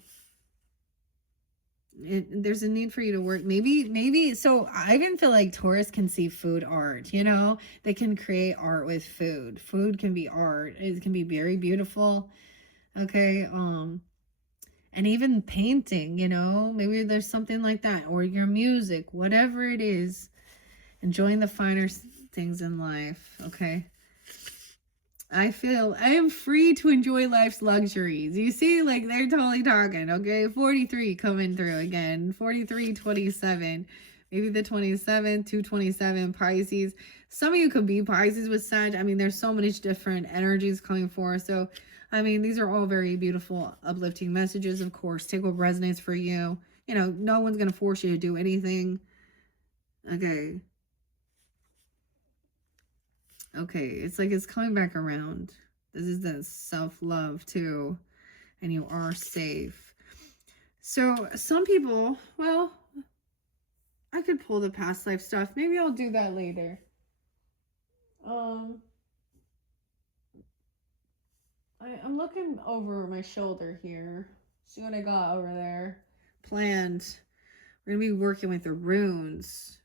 There's a need for you to work. Maybe. So I even feel like Taurus can see food art. You know, they can create art with food. Food can be art. It can be very beautiful. Okay. And even painting. You know, maybe there's something like that, or your music, whatever it is. Enjoying the finer things in life. Okay. I feel I am free to enjoy life's luxuries. You see, like they're totally talking, okay? 43 coming through again. 43, 27. Maybe the 27, 227, Pisces. Some of you could be Pisces with Sag. I mean, there's so many different energies coming forth. So, I mean, these are all very beautiful, uplifting messages, of course. Take what resonates for you. You know, no one's going to force you to do anything. Okay. Okay, it's like it's coming back around. This is the self-love too, and you are safe. So some people, well, I could pull the past life stuff. Maybe I'll do that later. I'm looking over my shoulder here. See what I got over there. Planned. We're gonna be working with the runes.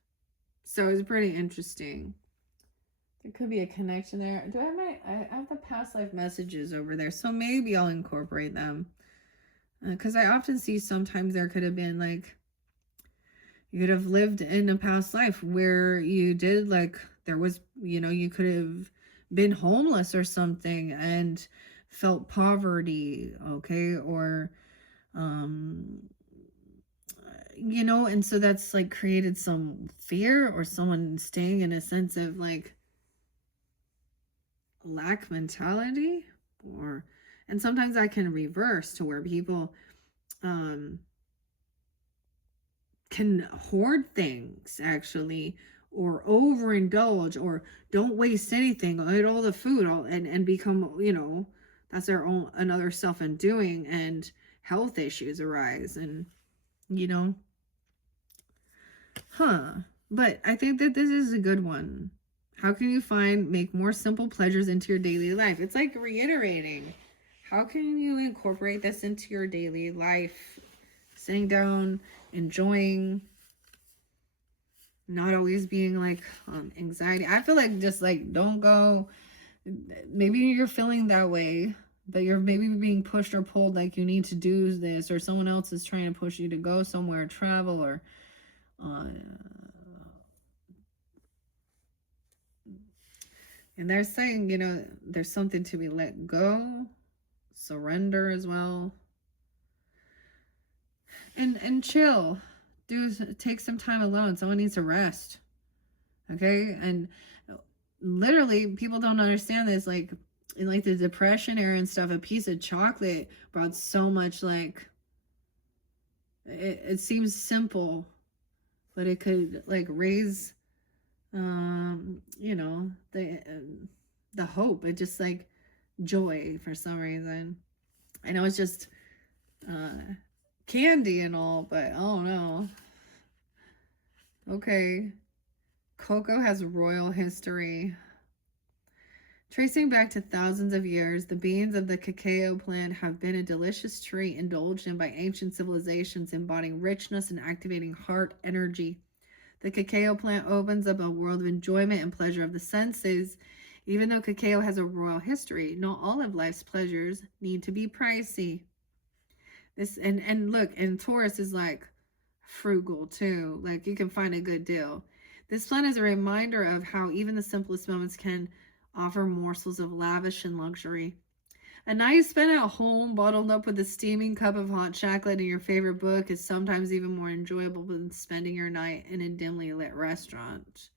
So it's pretty interesting. There could be a connection there. Do I have I have the past life messages over there, so maybe I'll incorporate them. Because I often see sometimes there could have been like, you could have lived in a past life where you did like, there was, you know, you could have been homeless or something and felt poverty, okay, or you know, and so that's like created some fear, or someone staying in a sense of like lack mentality, or and sometimes I can reverse to where people can hoard things actually, or overindulge, or don't waste anything, eat all the food, and become, you know, that's their own another self-undoing, and health issues arise. And you know, but I think that this is a good one. How can you make more simple pleasures into your daily life? It's like reiterating. How can you incorporate this into your daily life? Sitting down, enjoying, not always being like anxiety. I feel like just like don't go. Maybe you're feeling that way, but you're maybe being pushed or pulled like you need to do this, or someone else is trying to push you to go somewhere, travel, or and they're saying, you know, there's something to be let go, surrender as well. And chill. Take some time alone. Someone needs to rest. Okay? And literally people don't understand this, like in like the depression era and stuff, a piece of chocolate brought so much, like it seems simple, but it could like raise you know, the hope. It just like joy for some reason. I know it's just candy and all, but oh no. Okay. Coco has royal history. Tracing back to thousands of years, the beans of the cacao plant have been a delicious treat indulged in by ancient civilizations, embodying richness and activating heart energy. The cacao plant opens up a world of enjoyment and pleasure of the senses. Even though cacao has a royal history, not all of life's pleasures need to be pricey. This and look, and Taurus is like frugal too. Like you can find a good deal. This plant is a reminder of how even the simplest moments can offer morsels of lavish and luxury. A night spent at home, bottled up with a steaming cup of hot chocolate and your favorite book, is sometimes even more enjoyable than spending your night in a dimly lit restaurant.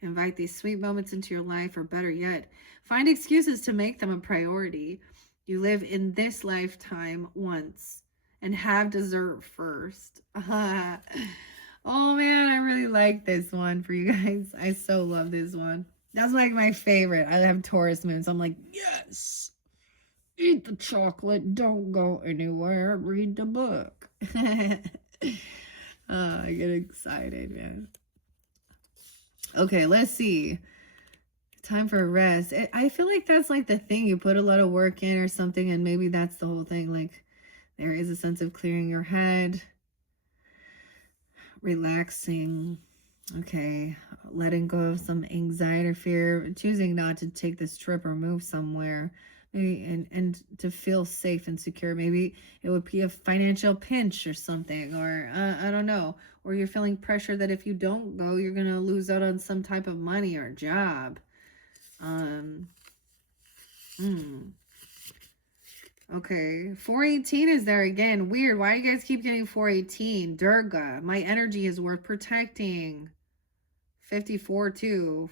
Invite these sweet moments into your life, or better yet, find excuses to make them a priority. You live in this lifetime once, and have dessert first. Oh man, I really like this one for you guys. I so love this one. That's like my favorite. I have Taurus moon, so I'm like, yes, eat the chocolate, don't go anywhere, read the book. I get excited, man. Okay, let's see. Time for rest. I feel like that's like the thing. You put a lot of work in or something, and maybe that's the whole thing. Like, there is a sense of clearing your head, relaxing. Okay, letting go of some anxiety or fear, choosing not to take this trip or move somewhere, maybe, and to feel safe and secure. Maybe it would be a financial pinch or something, or I don't know, or you're feeling pressure that if you don't go, you're gonna lose out on some type of money or job. Okay, 418 is there again. Weird. Why do you guys keep getting 418? Durga, my energy is worth protecting. 54 too.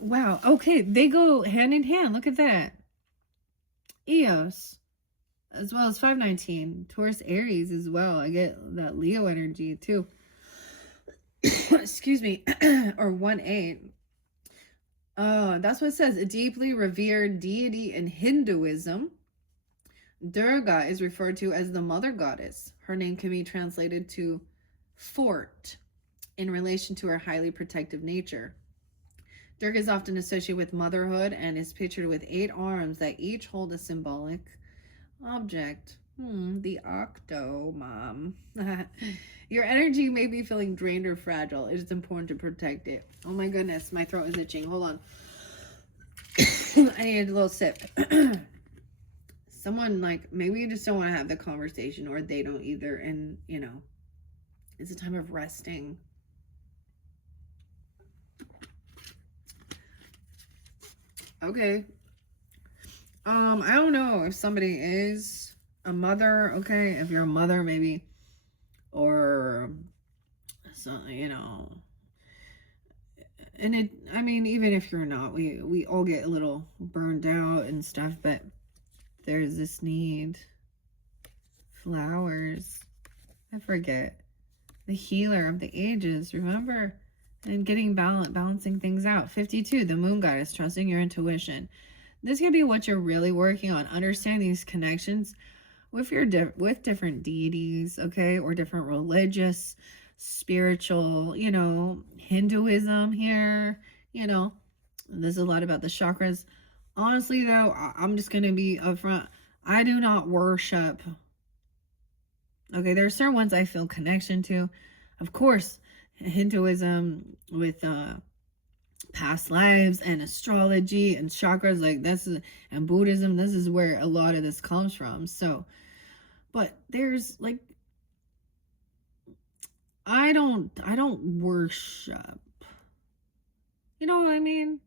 Wow. Okay, they go hand in hand. Look at that. Eos, as well as 519. Taurus, Aries as well. I get that Leo energy too. Excuse me. Or 1-8. That's what it says. A deeply revered deity in Hinduism. Durga is referred to as the mother goddess. Her name can be translated to fort in relation to her highly protective nature. Durga is often associated with motherhood and is pictured with 8 arms that each hold a symbolic object. The octo mom. Your energy may be feeling drained or fragile. It is important to protect it. Oh my goodness, my throat is itching. Hold on. I need a little sip. Someone, like, maybe you just don't want to have the conversation, or they don't either, and you know, it's a time of resting. Okay. I don't know if somebody is a mother. Okay, if you're a mother, maybe, or so, you know. And it, I mean, even if you're not, we all get a little burned out and stuff, but there's this need. Flowers. I forget. The healer of the ages, remember? And getting balancing things out. 52, the moon goddess, trusting your intuition. This could be what you're really working on. Understanding these connections with your with different deities, okay? Or different religious, spiritual, you know, Hinduism here, you know. There's a lot about the chakras. Honestly, though, I'm just going to be upfront. I do not worship. Okay, there are certain ones I feel connection to. Of course, Hinduism with past lives and astrology and chakras, like this is, and Buddhism, this is where a lot of this comes from. So, but there's like, I don't worship. You know what I mean?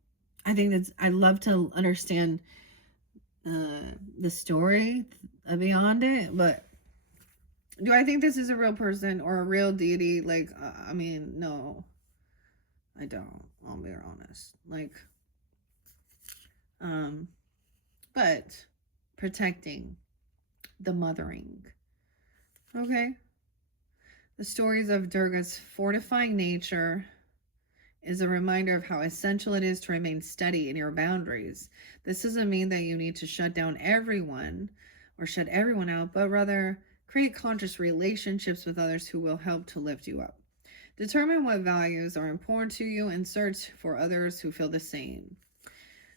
I think that's, I love to understand the story beyond it, but do I think this is a real person or a real deity? Like, I mean, no, I don't. I'll be honest. Like, but protecting the mothering. Okay. The stories of Durga's fortifying nature is a reminder of how essential it is to remain steady in your boundaries. This doesn't mean that you need to shut down everyone or shut everyone out, but rather create conscious relationships with others who will help to lift you up. Determine what values are important to you and search for others who feel the same.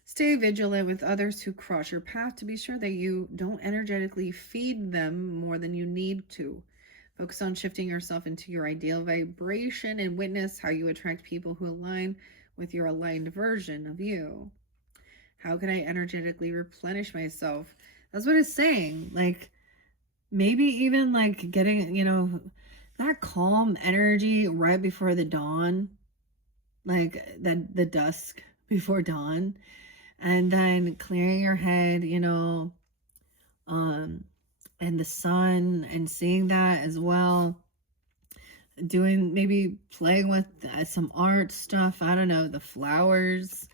Stay vigilant with others who cross your path to be sure that you don't energetically feed them more than you need to. Focus on shifting yourself into your ideal vibration and witness how you attract people who align with your aligned version of you. How can I energetically replenish myself? That's what it's saying. Like, maybe even like getting, that calm energy right before the dawn, like the dusk before dawn, and then clearing your head, and the sun, and seeing that as well. Doing, maybe playing with some art stuff. I don't know, the flowers.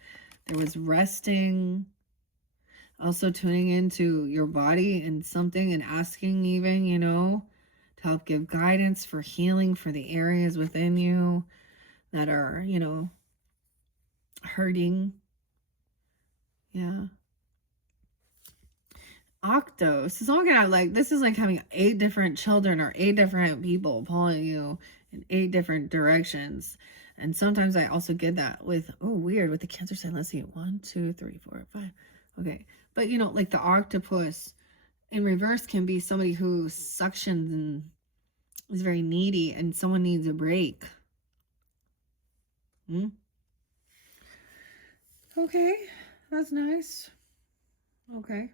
There was resting. Also tuning into your body and something, and asking even, to help give guidance for healing for the areas within you that are, hurting. Yeah. Octos is all gonna, like, this is like having 8 different children or 8 different people pulling you in 8 different directions. And sometimes I also get that with, oh, weird, with the Cancer sign. Let's see, 1, 2, 3, 4, 5. Okay. But like the octopus in reverse can be somebody who suctions and is very needy, and someone needs a break. Okay, that's nice. Okay.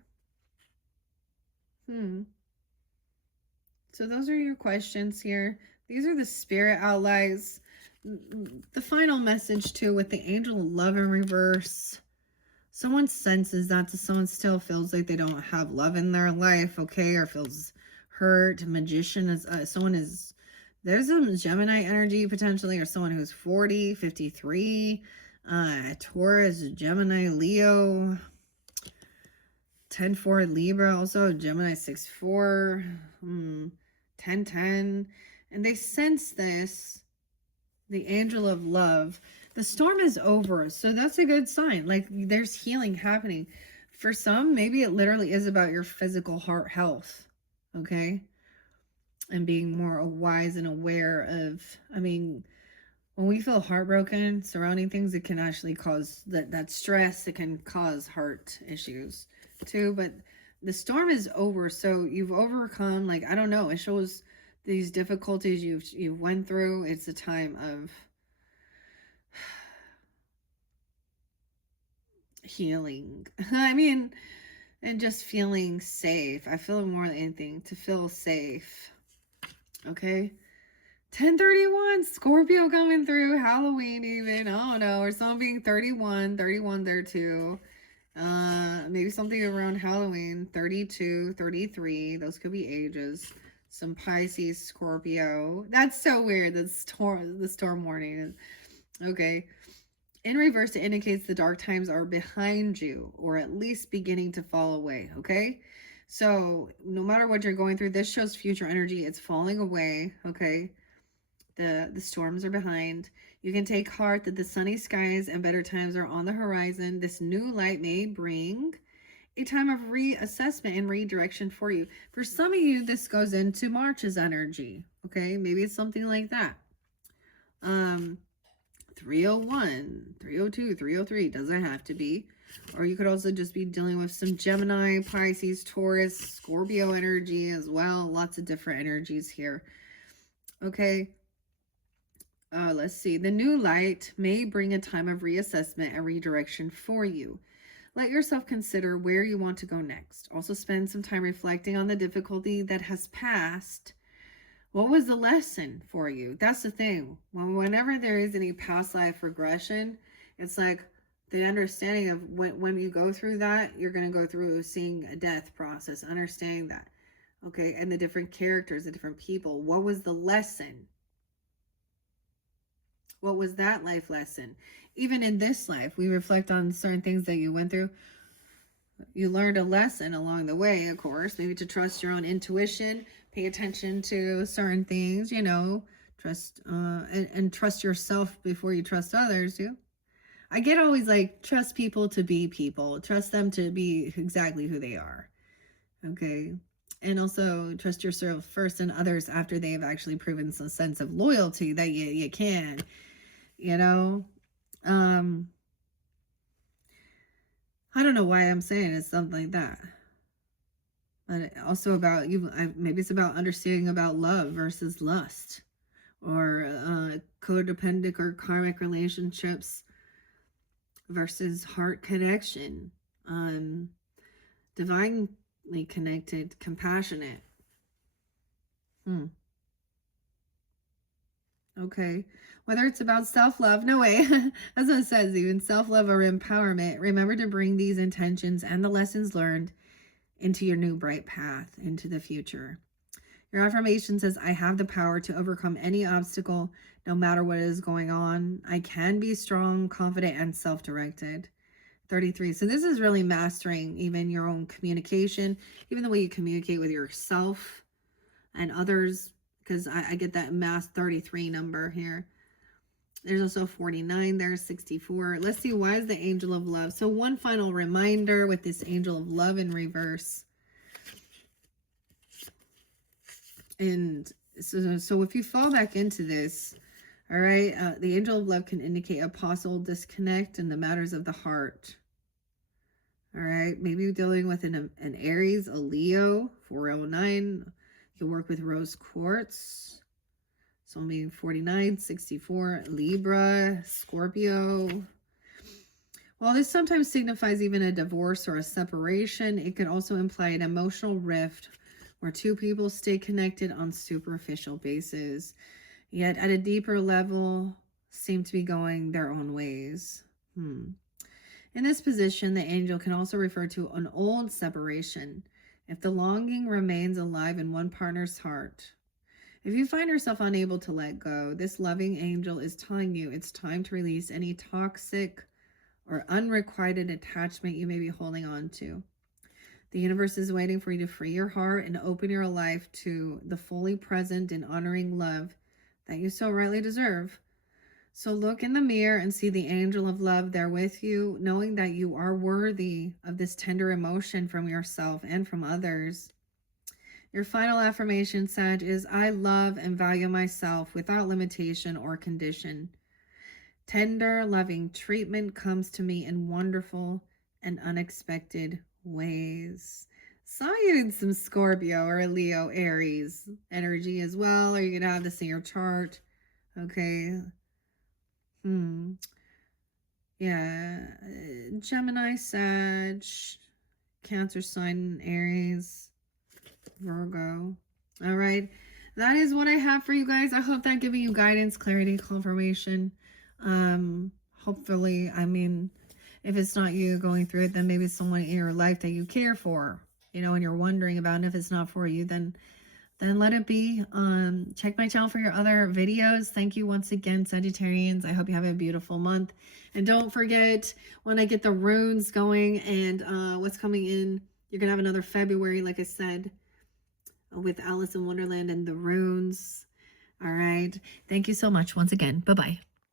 So those are your questions here. These are the spirit allies. The final message too, with the angel of love in reverse. Someone senses that someone still feels like they don't have love in their life, okay, or feels hurt. Magician is there's a Gemini energy potentially, or someone who's 40, 53, Taurus, Gemini, Leo, 10-4 Libra, also Gemini 6-4, 10-10, and they sense this, the angel of love. The storm is over, so that's a good sign. Like, there's healing happening. For some, maybe it literally is about your physical heart health, okay? And being more wise and aware of, when we feel heartbroken surrounding things, it can actually cause that stress. It can cause heart issues too. But the storm is over, so you've overcome, like, I don't know, it shows these difficulties you've went through. It's a time of healing. And just feeling safe. I feel more than anything to feel safe. Okay. 1031, Scorpio coming through, Halloween even, I don't know, or someone being 31 there too. Maybe something around Halloween, 32, 33, those could be ages. Some Pisces, Scorpio. That's so weird, the storm warning. Okay. In reverse, it indicates the dark times are behind you, or at least beginning to fall away, okay? So no matter what you're going through, this shows future energy. It's falling away, okay? The storms are behind. You can take heart that the sunny skies and better times are on the horizon. This new light may bring a time of reassessment and redirection for you. For some of you, this goes into March's energy, okay? Maybe it's something like that. 301, 302, 303, doesn't have to be. Or you could also just be dealing with some Gemini, Pisces, Taurus, Scorpio energy as well. Lots of different energies here. Okay. Let's see. The new light may bring a time of reassessment and redirection for you. Let yourself consider where you want to go next. Also spend some time reflecting on the difficulty that has passed. What was the lesson for you? That's the thing. Whenever there is any past life regression, it's like the understanding of when you go through that, you're going to go through seeing a death process, understanding that. Okay. And the different characters, the different people. What was the lesson? What was that life lesson? Even in this life, we reflect on certain things that you went through. You learned a lesson along the way, of course, maybe to trust your own intuition, pay attention to certain things, trust, and trust yourself before you trust others too. I get always like, trust people to be people, trust them to be exactly who they are. Okay. And also trust yourself first and others after they have actually proven some sense of loyalty that you can, I don't know why I'm saying it's something like that. But also about you, maybe it's about understanding about love versus lust, or codependent or karmic relationships versus heart connection. Divinely connected, compassionate. Okay. Whether it's about self-love, no way. That's what it says, even self-love or empowerment. Remember to bring these intentions and the lessons learned into your new bright path, into the future. Your affirmation says, I have the power to overcome any obstacle, no matter what is going on. I can be strong, confident, and self-directed. 33. So this is really mastering even your own communication, even the way you communicate with yourself and others, because I get that mass 33 number here. There's also 49 there, 64. Let's see, why is the angel of love? So one final reminder with this angel of love in reverse. And so if you fall back into this, all right, the angel of love can indicate a possible disconnect in the matters of the heart. All right, maybe you're dealing with an Aries, a Leo, 409. You can work with rose quartz. So maybe 49, 64, Libra, Scorpio. While this sometimes signifies even a divorce or a separation, it could also imply an emotional rift where two people stay connected on superficial basis, yet at a deeper level seem to be going their own ways. In this position, the angel can also refer to an old separation if the longing remains alive in one partner's heart. If you find yourself unable to let go, this loving angel is telling you it's time to release any toxic or unrequited attachment you may be holding on to. The universe is waiting for you to free your heart and open your life to the fully present and honoring love that you so rightly deserve. So look in the mirror and see the angel of love there with you, knowing that you are worthy of this tender emotion from yourself and from others. Your final affirmation, Sag, is I love and value myself without limitation or condition. Tender, loving treatment comes to me in wonderful and unexpected ways. Saw you in some Scorpio or Leo, Aries energy as well. Or you could have this in your chart. Okay. Yeah. Gemini, Sag, Cancer sign, Aries, Virgo. All right. That is what I have for you guys. I hope that giving you guidance, clarity, confirmation. Hopefully, I mean, if it's not you going through it, then maybe it's someone in your life that you care for, you know, and you're wondering about. And if it's not for you, then let it be. Check my channel for your other videos. Thank you once again, Sagittarians. I hope you have a beautiful month. And don't forget, when I get the runes going and what's coming in, you're going to have another February, like I said, with Alice in Wonderland and the runes. All right. Thank you so much once again. Bye-bye.